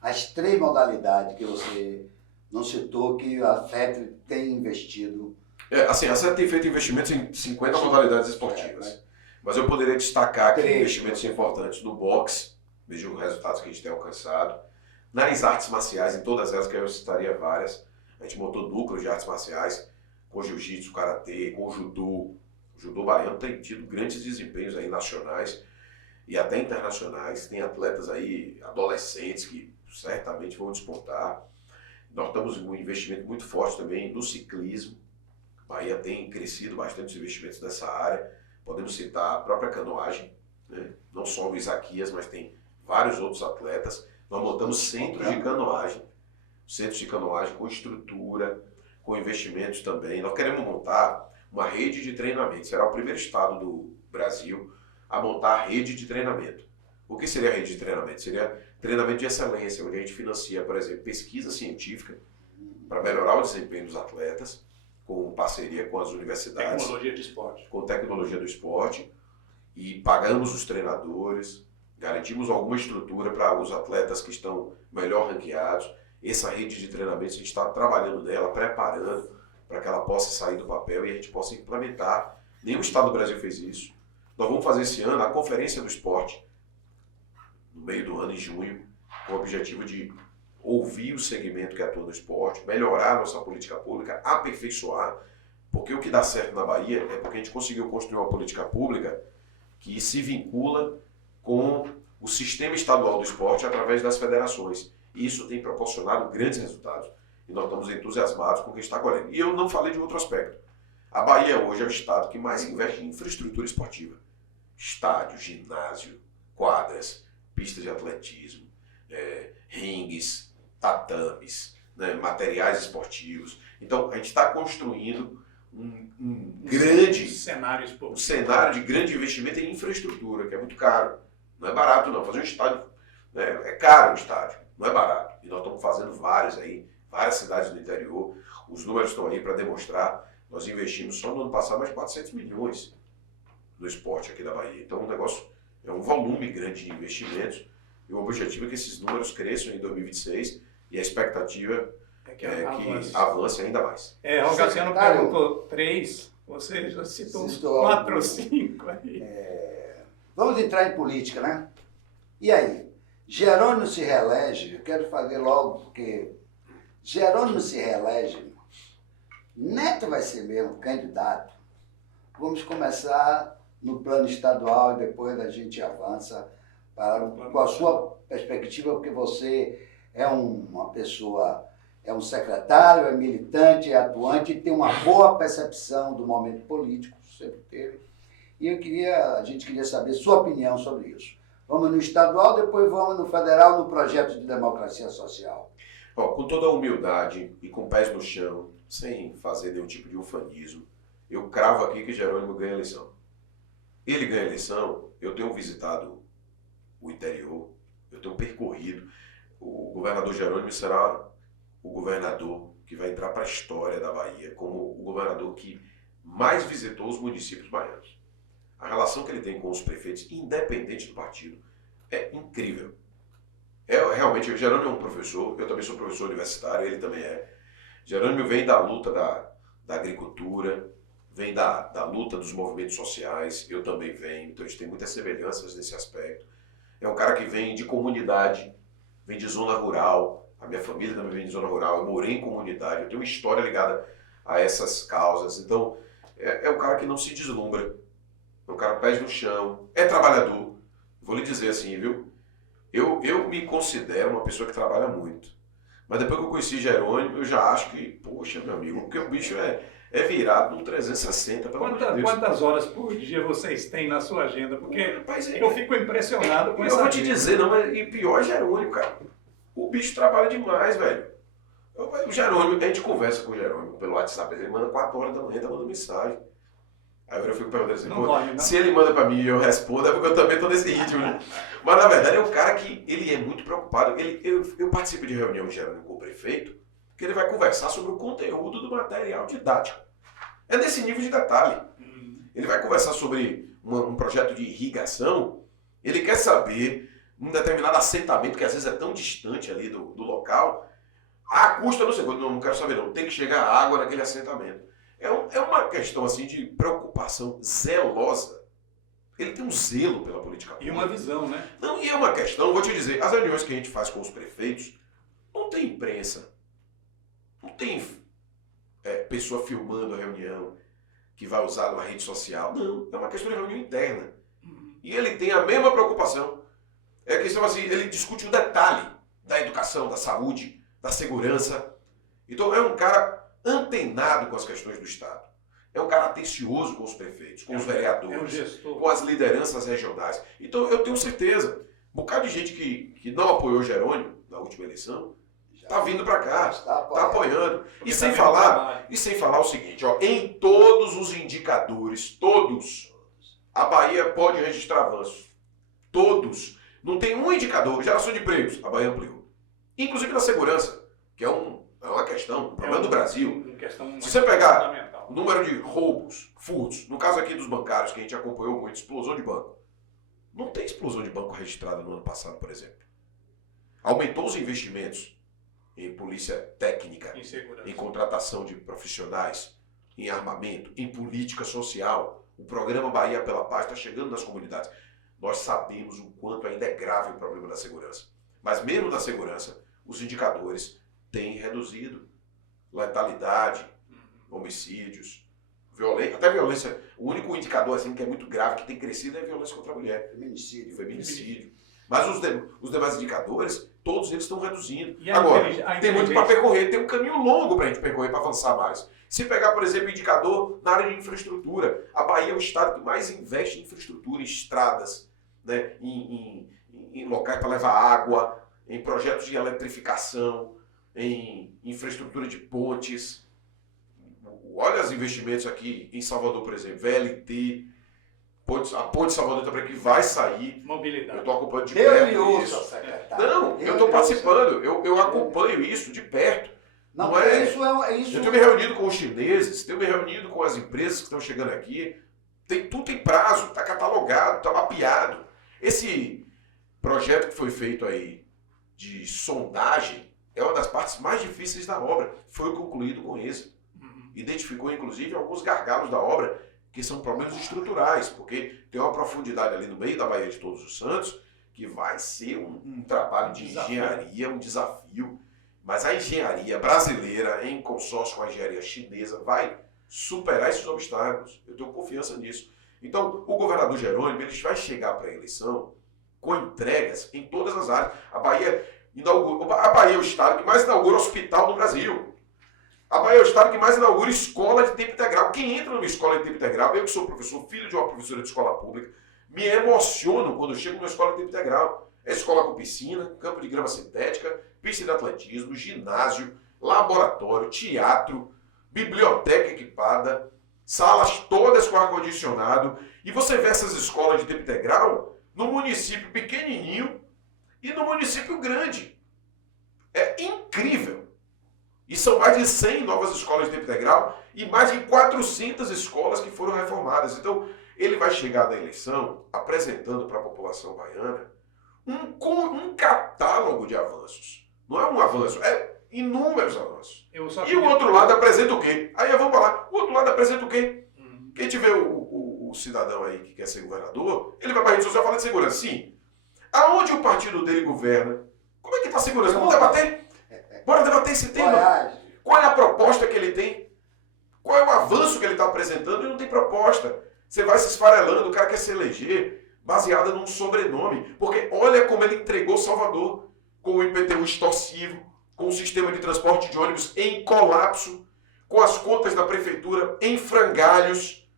as 3 modalidades que você não citou que a FETRI tem investido? A CETRI tem feito investimentos em 50 modalidades esportivas. Mas eu poderia destacar aqui investimentos importantes no boxe, veja os resultados que a gente tem alcançado, nas artes marciais, em todas elas, que eu citaria várias. A gente montou núcleos de artes marciais, com jiu-jitsu, karatê, com judô. O judô baiano tem tido grandes desempenhos aí nacionais e até internacionais. Tem atletas aí, adolescentes, que certamente vão disputar. Nós estamos com um investimento muito forte também no ciclismo. A Bahia tem crescido bastante os investimentos nessa área. Podemos citar a própria canoagem, né? Não só o Isaquias, mas tem vários outros atletas. Nós montamos centros de canoagem com estrutura, com investimentos também. Nós queremos montar uma rede de treinamento. Será o primeiro estado do Brasil a montar a rede de treinamento. O que seria a rede de treinamento? Seria treinamento de excelência, onde a gente financia, por exemplo, pesquisa científica para melhorar o desempenho dos atletas, com parceria com as universidades. Tecnologia de esporte. Com tecnologia do esporte. E pagamos os treinadores, garantimos alguma estrutura para os atletas que estão melhor ranqueados. Essa rede de treinamento, a gente está trabalhando nela, preparando para que ela possa sair do papel e a gente possa implementar. Nenhum estado do Brasil fez isso. Nós vamos fazer esse ano a Conferência do Esporte, no meio do ano, em junho, com o objetivo de ouvir o segmento que atua no esporte, melhorar a nossa política pública, aperfeiçoar, porque o que dá certo na Bahia é porque a gente conseguiu construir uma política pública que se vincula com o sistema estadual do esporte através das federações. E isso tem proporcionado grandes resultados. E nós estamos entusiasmados com o que está colhendo. E eu não falei de outro aspecto. A Bahia hoje é o estado que mais investe em infraestrutura esportiva. Estádio, ginásio, quadras, pistas de atletismo, ringues, tatames, né, materiais esportivos. Então, a gente está construindo um grande cenário de grande investimento em infraestrutura, que é muito caro. Não é barato, não. Fazer um estádio, né, é caro um estádio, não é barato. E nós estamos fazendo vários aí, várias cidades do interior. Os números estão aí para demonstrar. Nós investimos só no ano passado mais de 400 milhões no esporte aqui da Bahia. Então, o negócio é um volume grande de investimentos. E o objetivo é que esses números cresçam em 2026 e a expectativa é que avance ainda mais. Rogaciano perguntou 3, você já citou uns 4 ou 5 aí. Vamos entrar em política, né? E aí? Jerônimo se reelege, eu quero fazer logo, porque Jerônimo se reelege, Neto vai ser mesmo candidato. Vamos começar no plano estadual e depois a gente avança com a sua perspectiva, porque você é uma pessoa, é um secretário, é militante, é atuante e tem uma boa percepção do momento político, sempre teve. E a gente queria saber sua opinião sobre isso. Vamos no estadual, depois vamos no federal, no projeto de democracia social. Com toda a humildade e com pés no chão, sem fazer nenhum tipo de ufanismo, eu cravo aqui que Jerônimo ganha a eleição. Ele ganha a eleição, eu tenho visitado o interior, eu tenho percorrido. O governador Jerônimo será o governador que vai entrar para a história da Bahia como o governador que mais visitou os municípios baianos. A relação que ele tem com os prefeitos, independente do partido, é incrível. Realmente, o Jerônimo é um professor, eu também sou professor universitário, ele também é. Jerônimo vem da luta da agricultura, vem da luta dos movimentos sociais, eu também venho, então a gente tem muitas semelhanças nesse aspecto. É um cara que vem de comunidade, vem de zona rural, a minha família também vem de zona rural, eu morei em comunidade, eu tenho uma história ligada a essas causas, então é um cara que não se deslumbra, é um cara pés no chão, é trabalhador, vou lhe dizer assim, viu? Eu me considero uma pessoa que trabalha muito, mas depois que eu conheci Jerônimo, eu já acho que, poxa, meu amigo, porque o bicho é virado no 360, pelo amor de Deus. Quantas horas por dia vocês têm na sua agenda? Porque eu fico impressionado com eu essa vou te agenda. dizer, não, e pior é Jerônimo, cara. O bicho trabalha demais, velho. O Jerônimo, a gente conversa com o Jerônimo pelo WhatsApp, ele manda 4 horas da manhã, tá mandando mensagem. Aí eu fico perguntando assim, se ele manda pra mim e eu respondo, é porque eu também tô nesse ritmo, né? Mas na verdade é um cara que ele é muito preocupado. Eu participo de reunião de Jerônimo com o prefeito, que ele vai conversar sobre o conteúdo do material didático. É nesse nível de detalhe. Ele vai conversar sobre um projeto de irrigação, ele quer saber um determinado assentamento que às vezes é tão distante ali do local, a custa, não sei, não quero saber não, tem que chegar água naquele assentamento. É uma questão assim de preocupação zelosa. Ele tem um zelo pela política pública. E uma visão, né? Não, e é uma questão, vou te dizer, as reuniões que a gente faz com os prefeitos, não tem imprensa, não tem pessoa filmando a reunião que vai usar uma rede social. Não, é uma questão de reunião interna. E ele tem a mesma preocupação. É a questão assim, ele discute o detalhe da educação, da saúde, da segurança. Então é um cara antenado com as questões do Estado. É um cara atencioso com os prefeitos, com os vereadores, com as lideranças regionais. Então eu tenho certeza, um bocado de gente que não apoiou Jerônimo na última eleição, está vindo para cá, está apoiando. E sem falar o seguinte, ó, em todos os indicadores, todos, a Bahia pode registrar avanços. Todos. Não tem um indicador, geração de empregos, a Bahia ampliou. Inclusive na segurança, que é uma questão, um problema do Brasil. Se você pegar o número de roubos, furtos, no caso aqui dos bancários, que a gente acompanhou muito, explosão de banco. Não tem explosão de banco registrada no ano passado, por exemplo. Aumentou os investimentos em polícia técnica, em contratação de profissionais, em armamento, em política social. O programa Bahia pela Paz está chegando nas comunidades. Nós sabemos o quanto ainda é grave o problema da segurança. Mas mesmo na segurança, os indicadores têm reduzido. Letalidade, homicídios, violência, até violência. O único indicador assim, que é muito grave, que tem crescido, é a violência contra a mulher. Feminicídio. Mas os demais indicadores, todos eles estão reduzindo. Agora, tem muito para percorrer, tem um caminho longo para a gente percorrer, para avançar mais. Se pegar, por exemplo, o indicador na área de infraestrutura, a Bahia é o estado que mais investe em infraestrutura, em estradas, né, em locais para levar água, em projetos de eletrificação, em infraestrutura de pontes. Olha os investimentos aqui em Salvador, por exemplo, VLT, a ponte de Salvador também que vai sair. Mobilidade. Eu estou acompanhando de perto isso. Secretário. Não, eu estou participando, eu acompanho isso de perto. Não é isso. Eu tenho me reunido com os chineses, tenho me reunido com as empresas que estão chegando aqui. Tudo tem prazo, está catalogado, está mapeado. Esse projeto que foi feito aí de sondagem é uma das partes mais difíceis da obra. Foi concluído com êxito. Identificou, inclusive, alguns gargalos da obra, que são problemas estruturais, porque tem uma profundidade ali no meio da Baía de Todos os Santos, que vai ser um trabalho de engenharia, um desafio. Mas a engenharia brasileira, em consórcio com a engenharia chinesa, vai superar esses obstáculos. Eu tenho confiança nisso. Então, o governador Jerônimo, ele vai chegar para a eleição com entregas em todas as áreas. A Bahia é o estado que mais inaugura hospital no Brasil. A Bahia é o estado que mais inaugura escola de tempo integral. Quem entra numa escola de tempo integral, eu que sou professor, filho de uma professora de escola pública, me emociono quando eu chego numa escola de tempo integral. É escola com piscina, campo de grama sintética, pista de atletismo, ginásio, laboratório, teatro, biblioteca equipada, salas todas com ar-condicionado. E você vê essas escolas de tempo integral no município pequenininho e no município grande. É incrível. E são mais de 100 novas escolas de tempo integral e mais de 400 escolas que foram reformadas. Então, ele vai chegar na eleição apresentando para a população baiana um catálogo de avanços. Não é um avanço, é inúmeros avanços. E o outro lado apresenta o quê? Aí vamos lá, o outro lado apresenta o quê? Quem tiver o cidadão aí que quer ser governador, ele vai para a rede social falar de segurança. Sim. Aonde o partido dele governa? Como é que está a segurança? Vamos debater? Bora debater esse tema. Qual é a proposta que ele tem? Qual é o avanço que ele está apresentando? Ele não tem proposta. Você vai se esfarelando, o cara quer se eleger baseada num sobrenome. Porque olha como ele entregou Salvador, com o IPTU extorsivo, com o sistema de transporte de ônibus em colapso, com as contas da prefeitura em frangalhos,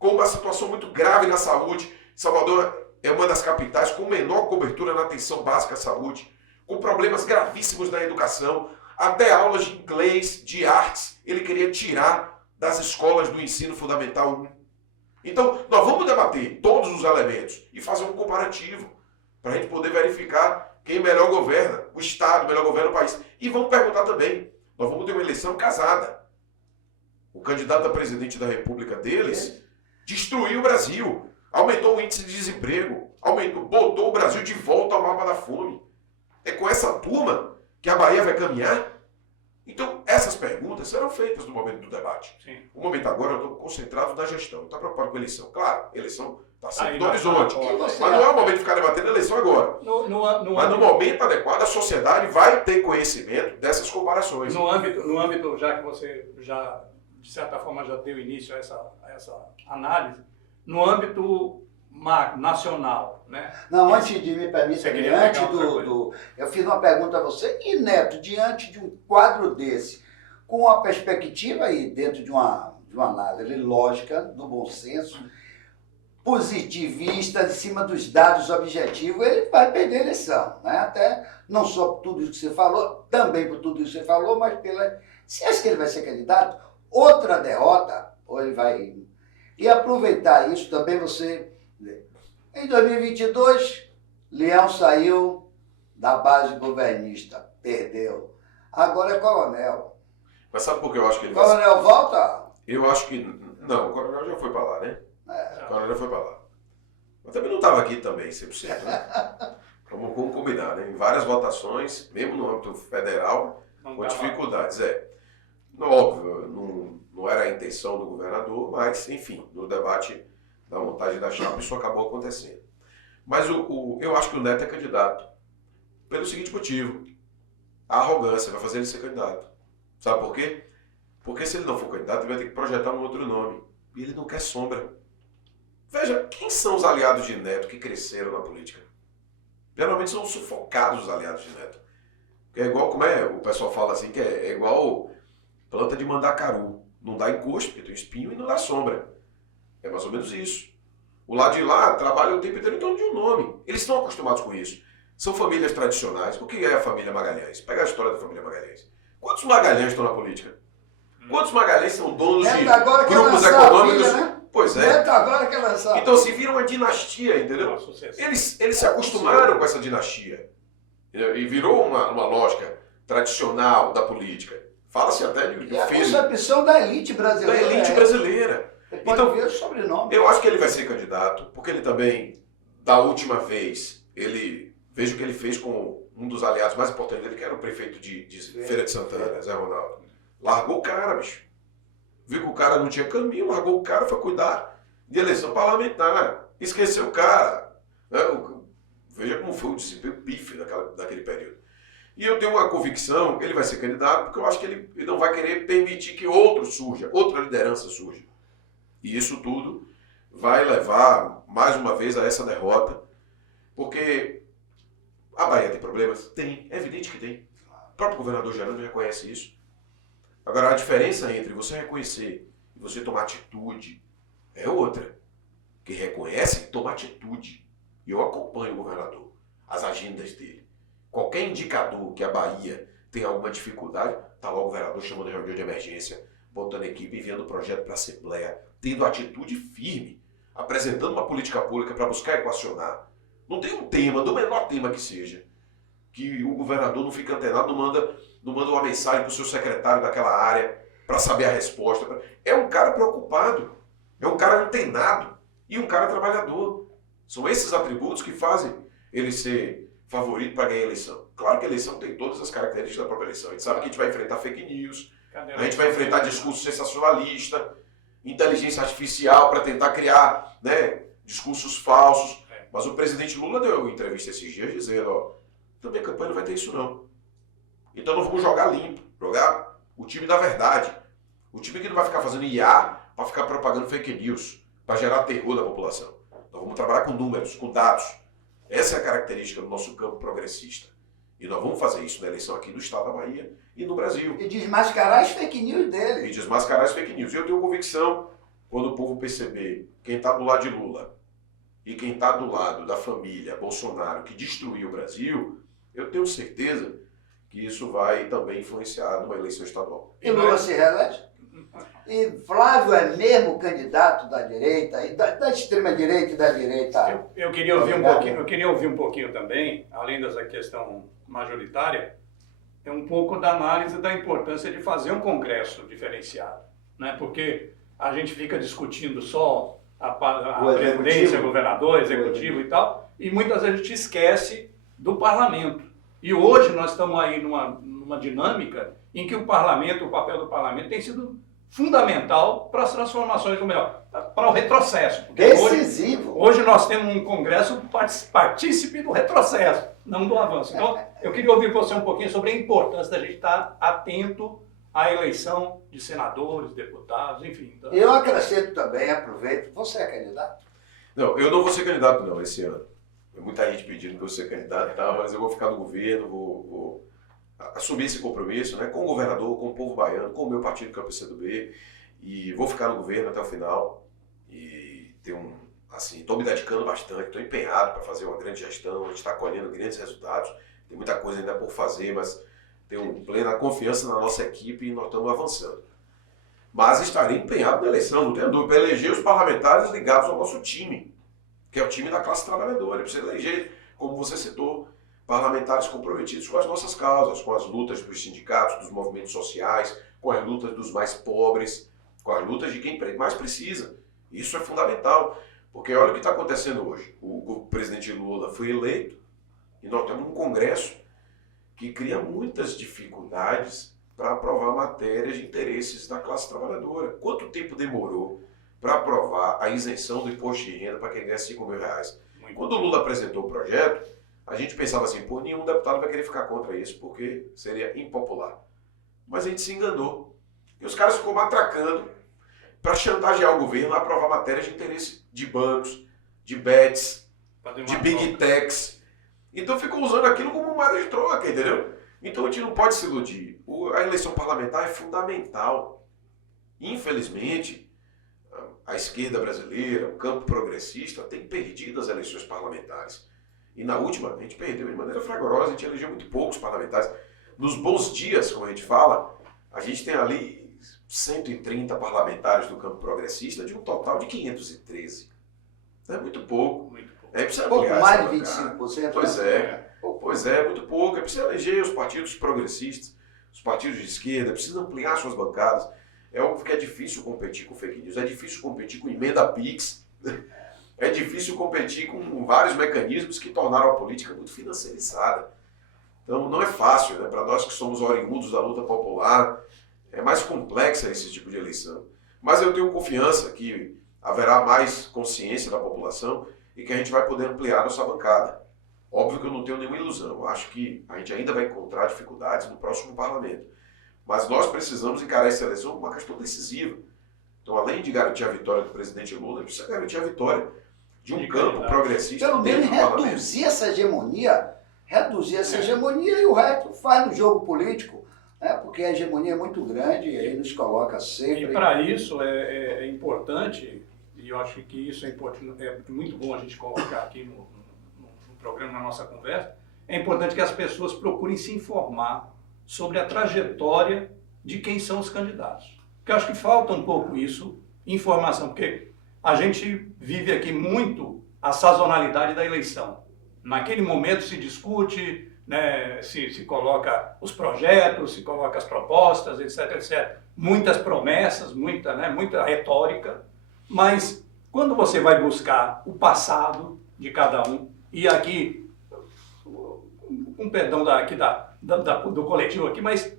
com uma situação muito grave na saúde. Salvador é uma das capitais com menor cobertura na atenção básica à saúde, com problemas gravíssimos na educação, até aulas de inglês, de artes, ele queria tirar das escolas do ensino fundamental 1. Então, nós vamos debater todos os elementos e fazer um comparativo, para a gente poder verificar quem melhor governa o Estado, melhor governa o país. E vamos perguntar também, nós vamos ter uma eleição casada. O candidato a presidente da República deles destruiu o Brasil, aumentou o índice de desemprego, botou o Brasil de volta ao mapa da fome. É com essa turma que a Bahia vai caminhar? Então, essas perguntas serão feitas no momento do debate. Sim. O momento agora eu estou concentrado na gestão, não estou preocupado com a eleição. Claro, a eleição está sempre no horizonte. Mas não é o momento de ficar debatendo a eleição agora. Mas no momento adequado, a sociedade vai ter conhecimento dessas comparações. No âmbito, já que você de certa forma, já deu início a essa análise, no âmbito nacional, né? Não, antes de me permitir, eu fiz uma pergunta a você, e Neto, diante de um quadro desse, com a perspectiva aí, dentro de uma análise lógica, do bom senso, positivista, em cima dos dados objetivos, ele vai perder a eleição. Né? Até não só por tudo isso que você falou, também por tudo isso que você falou, mas pela... Se acha que ele vai ser candidato, outra derrota, ou ele vai... E aproveitar isso também você... Em 2022, Leão saiu da base governista, perdeu. Agora é coronel. Mas sabe por que eu acho que ele Coronel volta? Eu acho que... Não, o coronel já foi pra lá, né? É. O coronel foi pra lá. Mas também não estava aqui também, 100%. Né? Vamos combinar, né? Em várias votações, mesmo no âmbito federal, Não com dava. dificuldades. Óbvio, não era a intenção do governador, mas, enfim, no debate da montagem da chapa, isso acabou acontecendo. Mas eu acho que o Neto é candidato pelo seguinte motivo. A arrogância vai fazer ele ser candidato. Sabe por quê? Porque se ele não for candidato, ele vai ter que projetar um outro nome. E ele não quer sombra. Veja, quem são os aliados de Neto que cresceram na política? Geralmente são sufocados os aliados de Neto. É igual, como é? O pessoal fala assim, que é igual planta de mandacaru. Não dá encosto, porque tem espinho, e não dá sombra. É mais ou menos isso. O lado de lá trabalha o tempo inteiro em torno de um nome. Eles estão acostumados com isso. São famílias tradicionais. O que é a família Magalhães? Pega a história da família Magalhães. Quantos Magalhães estão na política? Quantos Magalhães são donos de grupos econômicos? Filha, né? Pois é. Neto agora quer lançar. Então se vira uma dinastia, entendeu? Eles se acostumaram com essa dinastia. E virou uma lógica tradicional da política. Fala-se até de E a concepção da elite brasileira. Da elite brasileira. Você pode Então, ver o sobrenome. Eu acho que ele vai ser candidato, porque ele também, da última vez, veja o que ele fez com um dos aliados mais importantes dele, que era o prefeito de Feira de Santana, Zé Ronaldo. Largou o cara, bicho. Viu que o cara não tinha caminho, largou o cara, foi cuidar de eleição parlamentar. Esqueceu o cara. Veja como foi o desempenho pífio daquele período. E eu tenho uma convicção que ele vai ser candidato, porque eu acho que ele não vai querer permitir que outro surja, outra liderança surja. E isso tudo vai levar, mais uma vez, a essa derrota, porque a Bahia tem problemas? Tem, é evidente que tem. O próprio governador Gerando reconhece isso. Agora, a diferença entre você reconhecer e você tomar atitude é outra. Quem reconhece, toma atitude. E eu acompanho o governador, as agendas dele. Qualquer indicador que a Bahia tem alguma dificuldade, está lá o governador chamando a reunião de emergência, botando a equipe, enviando o projeto para a Assembleia, tendo atitude firme, apresentando uma política pública para buscar equacionar. Não tem um tema, do menor tema que seja, que o governador não fica antenado, não manda uma mensagem para o seu secretário daquela área para saber a resposta. É um cara preocupado, é um cara antenado e um cara trabalhador. São esses atributos que fazem ele ser favorito para ganhar a eleição. Claro que a eleição tem todas as características da própria eleição. A gente sabe que a gente vai enfrentar fake news, a gente vai enfrentar discurso sensacionalista, inteligência artificial para tentar criar, né, discursos falsos. Mas o presidente Lula deu uma entrevista esses dias dizendo, também a campanha não vai ter isso não. Então não vamos jogar limpo, jogar o time da verdade. O time que não vai ficar fazendo IA para ficar propagando fake news, para gerar terror da população. Nós vamos trabalhar com números, com dados. Essa é a característica do nosso campo progressista. E nós vamos fazer isso na eleição aqui no estado da Bahia e no Brasil. E desmascarar as fake news dele. E desmascarar as fake news. E eu tenho convicção, quando o povo perceber quem está do lado de Lula e quem está do lado da família Bolsonaro, que destruiu o Brasil, eu tenho certeza que isso vai também influenciar numa eleição estadual. E Lula se reelege? E Flávio é mesmo candidato da direita, e da extrema-direita e da direita? Eu queria ouvir um pouquinho também, além dessa questão majoritária, é um pouco da análise da importância de fazer um congresso diferenciado, né? Porque a gente fica discutindo só a presidência, governador, executivo e tal, e muitas vezes a gente esquece do parlamento. E hoje nós estamos aí numa dinâmica em que o parlamento, o papel do parlamento tem sido fundamental para as transformações, ou melhor, para o retrocesso. Decisivo. Hoje nós temos um congresso partícipe do retrocesso, não do avanço. Então, eu queria ouvir você um pouquinho sobre a importância da gente estar atento à eleição de senadores, deputados, enfim. Então... Eu acrescento também, aproveito, você é candidato? Não, eu não vou ser candidato não esse ano. Tem muita gente pedindo que eu seja candidato e tal, mas eu vou ficar no governo, vou assumir esse compromisso, né, com o governador, com o povo baiano, com o meu partido, que é o PCdoB, e vou ficar no governo até o final. E estou me dedicando bastante, estou empenhado para fazer uma grande gestão, a gente está colhendo grandes resultados, tem muita coisa ainda por fazer, mas tenho plena confiança na nossa equipe e nós estamos avançando. Mas estarei empenhado na eleição, não tenho dúvida, para eleger os parlamentares ligados ao nosso time, que é o time da classe trabalhadora. Precisa eleger, como você citou, parlamentares comprometidos com as nossas causas, com as lutas dos sindicatos, dos movimentos sociais, com as lutas dos mais pobres, com as lutas de quem mais precisa. Isso é fundamental, porque olha o que está acontecendo hoje. O presidente Lula foi eleito e nós temos um Congresso que cria muitas dificuldades para aprovar matérias de interesses da classe trabalhadora. Quanto tempo demorou para aprovar a isenção do imposto de renda para quem ganha R$5.000? Quando o Lula apresentou o projeto, a gente pensava assim, pô, nenhum deputado vai querer ficar contra isso, porque seria impopular. Mas a gente se enganou. E os caras ficam matracando para chantagear o governo a aprovar matérias de interesse de bancos, de bets, de big techs. Então ficam usando aquilo como moeda de troca, entendeu? Então a gente não pode se iludir. A eleição parlamentar é fundamental. Infelizmente, a esquerda brasileira, o campo progressista, tem perdido as eleições parlamentares. E na última, a gente perdeu de maneira fragorosa, a gente elegeu muito poucos parlamentares. Nos bons dias, como a gente fala, a gente tem ali 130 parlamentares do campo progressista de um total de 513. É muito pouco. Muito pouco. Precisa pouco mais de 25%. Pois é, muito pouco. É preciso eleger os partidos progressistas, os partidos de esquerda, precisa ampliar suas bancadas. É óbvio que é difícil competir com fake news, é difícil competir com emenda PIX, é difícil competir com vários mecanismos que tornaram a política muito financiarizada. Então não é fácil, né? Para nós que somos oriundos da luta popular, é mais complexa esse tipo de eleição. Mas eu tenho confiança que haverá mais consciência da população e que a gente vai poder ampliar nossa bancada. Óbvio que eu não tenho nenhuma ilusão, eu acho que a gente ainda vai encontrar dificuldades no próximo parlamento. Mas nós precisamos encarar essa eleição como uma questão decisiva. Então, além de garantir a vitória do presidente Lula, a gente precisa garantir a vitória de um campo progressista. Pelo menos reduzir essa hegemonia, e o resto faz no jogo político, né? Porque a hegemonia é muito grande e aí nos coloca sempre... E para isso é importante, e eu acho que isso é importante, é muito bom a gente colocar aqui no programa, na nossa conversa, é importante que as pessoas procurem se informar sobre a trajetória de quem são os candidatos. Porque eu acho que falta um pouco isso, informação, porque a gente vive aqui muito a sazonalidade da eleição. Naquele momento se discute, né, se coloca os projetos, se coloca as propostas, etc, etc. Muitas promessas, muita retórica, mas quando você vai buscar o passado de cada um, e aqui, com perdão do coletivo aqui, mas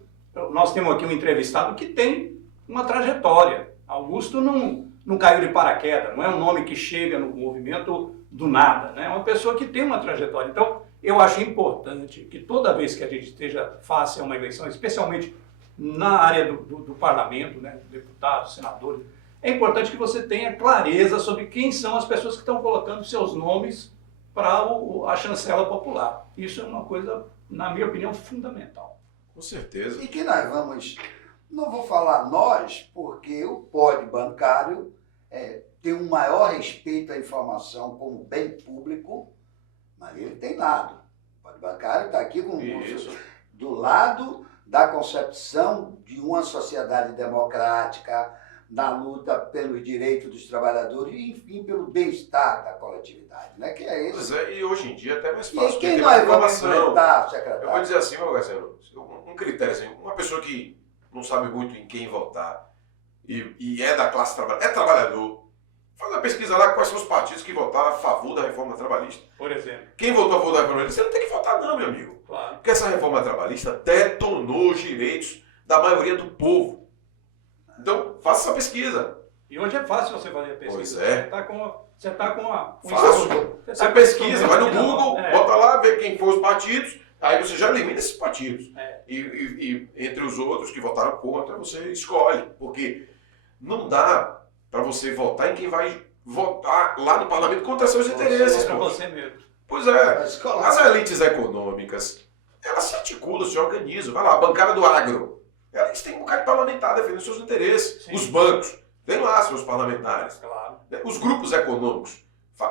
nós temos aqui um entrevistado que tem uma trajetória. Augusto não caiu de paraquedas, não é um nome que chega no movimento do nada, né? É uma pessoa que tem uma trajetória. Então, eu acho importante que toda vez que a gente esteja face a uma eleição, especialmente na área do parlamento, né, deputados, senadores, é importante que você tenha clareza sobre quem são as pessoas que estão colocando seus nomes para a chancela popular. Isso é uma coisa, na minha opinião, fundamental. Com certeza. E que nós vamos, não vou falar nós, porque o Pod Bancário tem um maior respeito à informação como bem público, mas ele tem lado. O Pod Bancário está aqui do lado da concepção de uma sociedade democrática, na luta pelos direitos dos trabalhadores e, enfim, pelo bem-estar da coletividade, né? Que é isso. Pois é, e hoje em dia é até mais fácil. E quem nós vamos enfrentar, secretário? Eu vou dizer assim, meu Garciano, um critério assim, uma pessoa que não sabe muito em quem votar e é da classe trabalhadora, é trabalhador, faz uma pesquisa lá quais são os partidos que votaram a favor da reforma trabalhista. Por exemplo. Quem votou a favor da reforma trabalhista, você não tem que votar não, meu amigo. Claro. Porque essa reforma trabalhista detonou os direitos da maioria do povo. Então, faça essa pesquisa. E hoje é fácil você fazer a pesquisa. Pois é. Você está com a... Fácil. Você pesquisa, vai no Google, bota lá, vê quem foram os partidos, aí você já elimina esses partidos. E entre os outros que votaram contra, você escolhe. Porque não dá para você votar em quem vai votar lá no parlamento contra seus interesses. Contra você mesmo. Pois é. As elites econômicas, ela se articula, se organiza. Vai lá, a bancada do agro. Eles têm um bocado de parlamentar defendendo seus interesses. Sim. Os bancos têm lá seus parlamentares. Claro. Os grupos econômicos,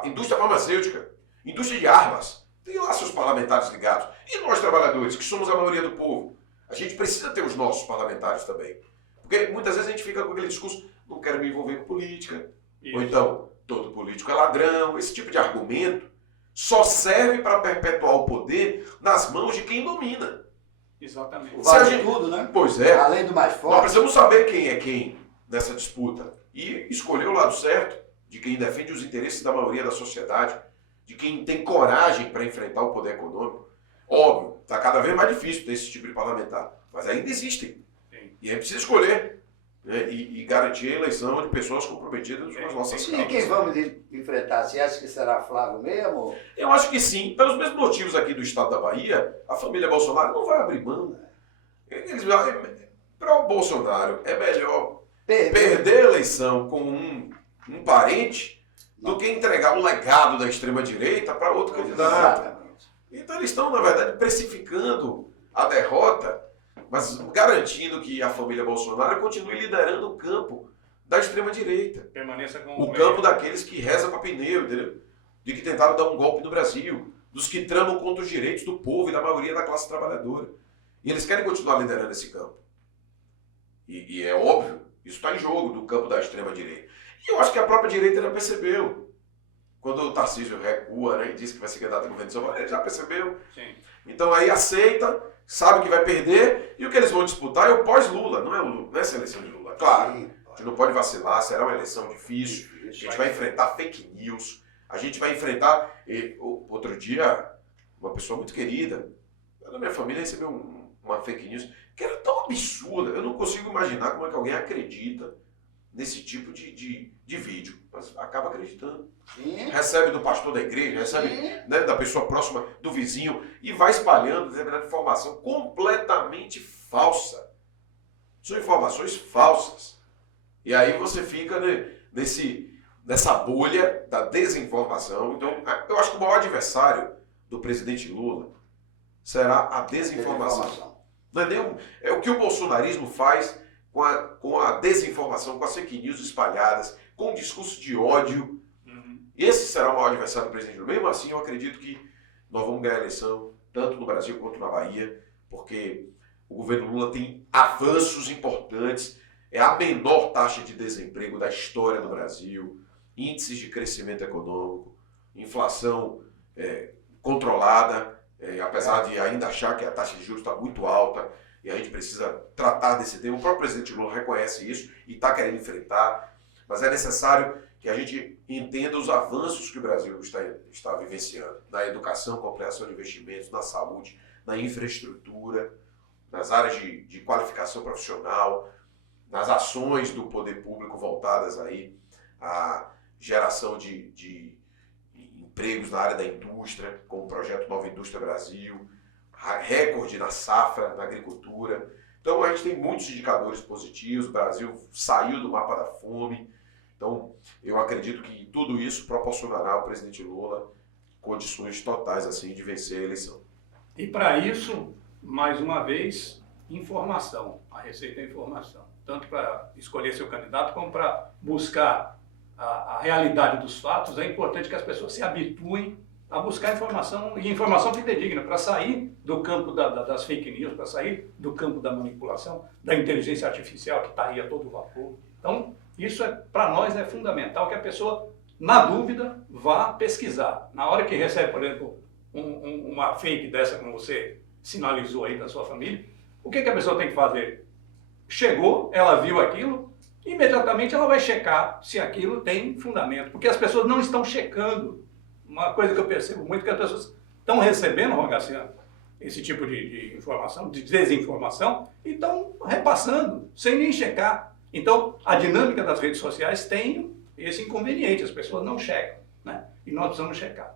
indústria farmacêutica, indústria de armas, tem lá seus parlamentares ligados. E nós, trabalhadores, que somos a maioria do povo, a gente precisa ter os nossos parlamentares também. Porque muitas vezes a gente fica com aquele discurso, não quero me envolver com política. Isso. Ou então, todo político é ladrão. Esse tipo de argumento só serve para perpetuar o poder nas mãos de quem domina. Exatamente. Vale tudo, né? Pois é. Além do mais Nós forte. precisamos saber quem é quem nessa disputa e escolher o lado certo, de quem defende os interesses da maioria da sociedade, de quem tem coragem para enfrentar o poder econômico. Óbvio, está cada vez mais difícil ter esse tipo de parlamentar, mas ainda existem. Sim. E é preciso escolher, né, e garantir a eleição de pessoas comprometidas com as nossas E causas. quem vamos enfrentar? Você acha que será Flávio mesmo? Eu acho que sim. Pelos mesmos motivos aqui do estado da Bahia, a família Bolsonaro não vai abrir mão. Para o Bolsonaro, é melhor perder a eleição com um parente do que entregar o legado da extrema-direita para outro candidato. Exatamente. Então eles estão, na verdade, precificando a derrota, mas garantindo que a família Bolsonaro continue liderando o campo da extrema-direita. Permaneça com O campo daqueles que rezam para pneu, entendeu? De que tentaram dar um golpe no Brasil, dos que tramam contra os direitos do povo e da maioria da classe trabalhadora. E eles querem continuar liderando esse campo. E é óbvio, isso está em jogo no campo da extrema-direita. E eu acho que a própria direita já percebeu. Quando o Tarcísio recua, né, e diz que vai ser candidato a governo de São Paulo, ele já percebeu. Sim. Então aí aceita, sabe que vai perder, e o que eles vão disputar é o pós-Lula, não é o Lula, não é essa eleição de Lula. Claro, a gente não pode vacilar, será uma eleição difícil, a gente vai enfrentar fake news, a gente vai enfrentar... Outro dia, uma pessoa muito querida, da minha família, recebeu uma fake news que era tão absurda, eu não consigo imaginar como é que alguém acredita nesse tipo de vídeo, mas acaba acreditando. Sim. Recebe do pastor da igreja, recebe, né, da pessoa próxima do vizinho e vai espalhando determinada informação completamente falsa. São informações falsas. E aí você fica, né, nessa bolha da desinformação. Então, eu acho que o maior adversário do presidente Lula será a desinformação. Não é, é o que o bolsonarismo faz com a desinformação, com as fake news espalhadas, com o discurso de ódio. Esse será o maior adversário do presidente Lula. Mesmo assim, eu acredito que nós vamos ganhar a eleição, tanto no Brasil quanto na Bahia, porque o governo Lula tem avanços importantes, é a menor taxa de desemprego da história do Brasil, índices de crescimento econômico, inflação controlada, apesar de ainda achar que a taxa de juros está muito alta, e a gente precisa tratar desse tema. O próprio presidente Lula reconhece isso e está querendo enfrentar, mas é necessário que a gente entenda os avanços que o Brasil está vivenciando na educação, com ampliação de investimentos, na saúde, na infraestrutura, nas áreas de qualificação profissional, nas ações do poder público voltadas aí à geração de empregos na área da indústria, com o projeto Nova Indústria Brasil, recorde na safra, na agricultura. Então a gente tem muitos indicadores positivos, o Brasil saiu do mapa da fome. Então eu acredito que tudo isso proporcionará ao presidente Lula condições totais assim de vencer a eleição. E para isso, mais uma vez, informação. A receita é informação. Tanto para escolher seu candidato, como para buscar a realidade dos fatos. É importante que as pessoas se habituem a buscar informação, e informação fidedigna, para sair do campo das fake news, para sair do campo da manipulação, da inteligência artificial que está aí a todo vapor. Então, isso para nós é fundamental, que a pessoa, na dúvida, vá pesquisar. Na hora que recebe, por exemplo, uma fake dessa, como você sinalizou aí da sua família, o que a pessoa tem que fazer? Chegou, ela viu aquilo, imediatamente ela vai checar se aquilo tem fundamento, porque as pessoas não estão checando. Uma coisa que eu percebo muito é que as pessoas estão recebendo, Rogaciano, esse tipo de informação, de desinformação, e estão repassando, sem nem checar. Então, a dinâmica das redes sociais tem esse inconveniente, as pessoas não checam, né? E nós precisamos checar.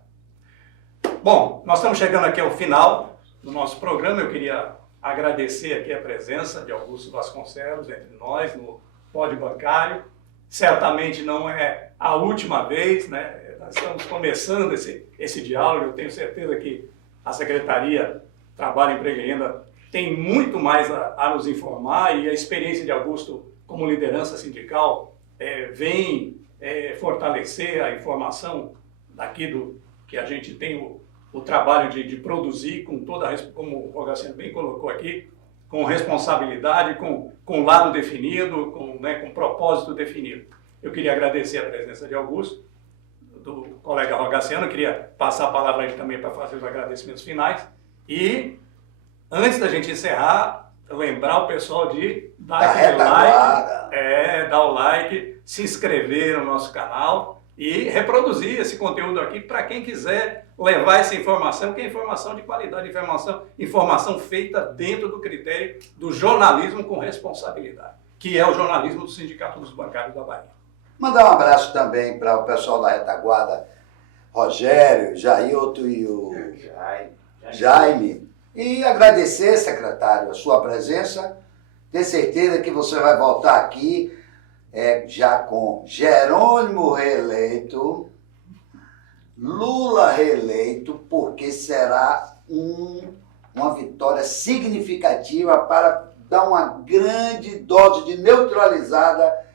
Bom, nós estamos chegando aqui ao final do nosso programa. Eu queria agradecer aqui a presença de Augusto Vasconcelos entre nós no Pode Bancário. Certamente não é a última vez, né? Nós estamos começando esse diálogo. Eu tenho certeza que a Secretaria Trabalho, Emprego e Renda tem muito mais a nos informar, e a experiência de Augusto como liderança sindical vem fortalecer a informação daqui que a gente tem o trabalho de produzir com toda, como o Rogaciano bem colocou aqui, com responsabilidade, com lado definido, com propósito definido. Eu queria agradecer a presença de Augusto, do colega Rogaciano, eu queria passar a palavra a ele também para fazer os agradecimentos finais. E, antes da gente encerrar, lembrar o pessoal de dar aquele like, dar o like, se inscrever no nosso canal e reproduzir esse conteúdo aqui para quem quiser levar essa informação, que é informação de qualidade, informação feita dentro do critério do jornalismo com responsabilidade, que é o jornalismo do Sindicato dos Bancários da Bahia. Mandar um abraço também para o pessoal da retaguarda, Rogério, Jailton e o Jaime. E agradecer, secretário, a sua presença. Ter certeza que você vai voltar aqui já com Jerônimo reeleito, Lula reeleito, porque será uma vitória significativa para dar uma grande dose de neutralizada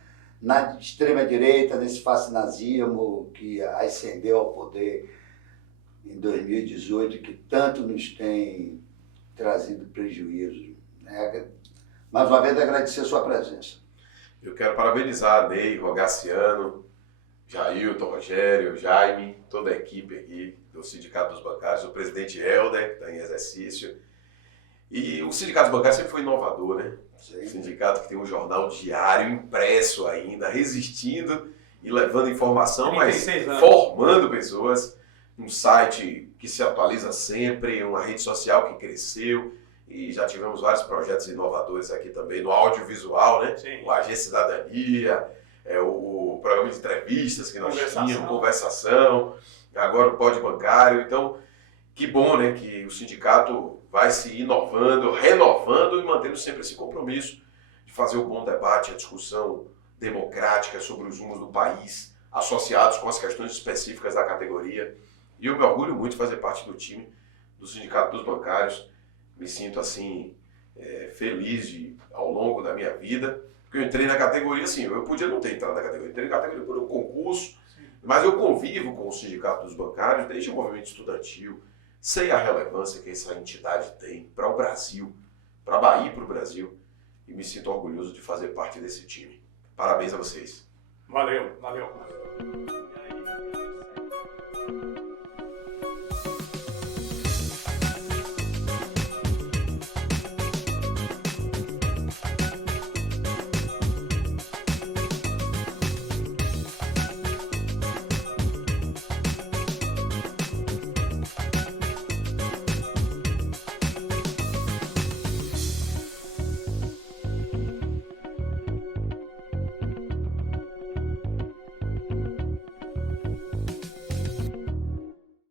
na extrema-direita, nesse fascinazismo que ascendeu ao poder em 2018, que tanto nos tem trazido prejuízo. Mais uma vez, agradecer a sua presença. Eu quero parabenizar a Ney, Rogaciano, Jailton, Rogério, Jaime, toda a equipe aqui do Sindicato dos Bancários, o presidente Helder, que está em exercício. E o Sindicato dos Bancários sempre foi inovador, né? Um sindicato que tem um jornal diário, impresso ainda, resistindo e levando informação, mas formando pessoas. Um site que se atualiza sempre, uma rede social que cresceu. E já tivemos vários projetos inovadores aqui também, no audiovisual, né? Sim. O Agência Cidadania, o programa de entrevistas que nós tínhamos, conversação, agora o Pode Bancário. Então, que bom, né, que o sindicato vai se inovando, renovando e mantendo sempre esse compromisso de fazer o bom debate, a discussão democrática sobre os rumos do país, associados com as questões específicas da categoria. E eu me orgulho muito de fazer parte do time do Sindicato dos Bancários. Me sinto, assim, feliz ao longo da minha vida, porque eu entrei na categoria, assim, eu podia não ter entrado na categoria, entrei na categoria por um concurso, mas eu convivo com o Sindicato dos Bancários desde o movimento estudantil, sei a relevância que essa entidade tem para o Brasil, para a Bahia e para o Brasil, e me sinto orgulhoso de fazer parte desse time. Parabéns a vocês. Valeu.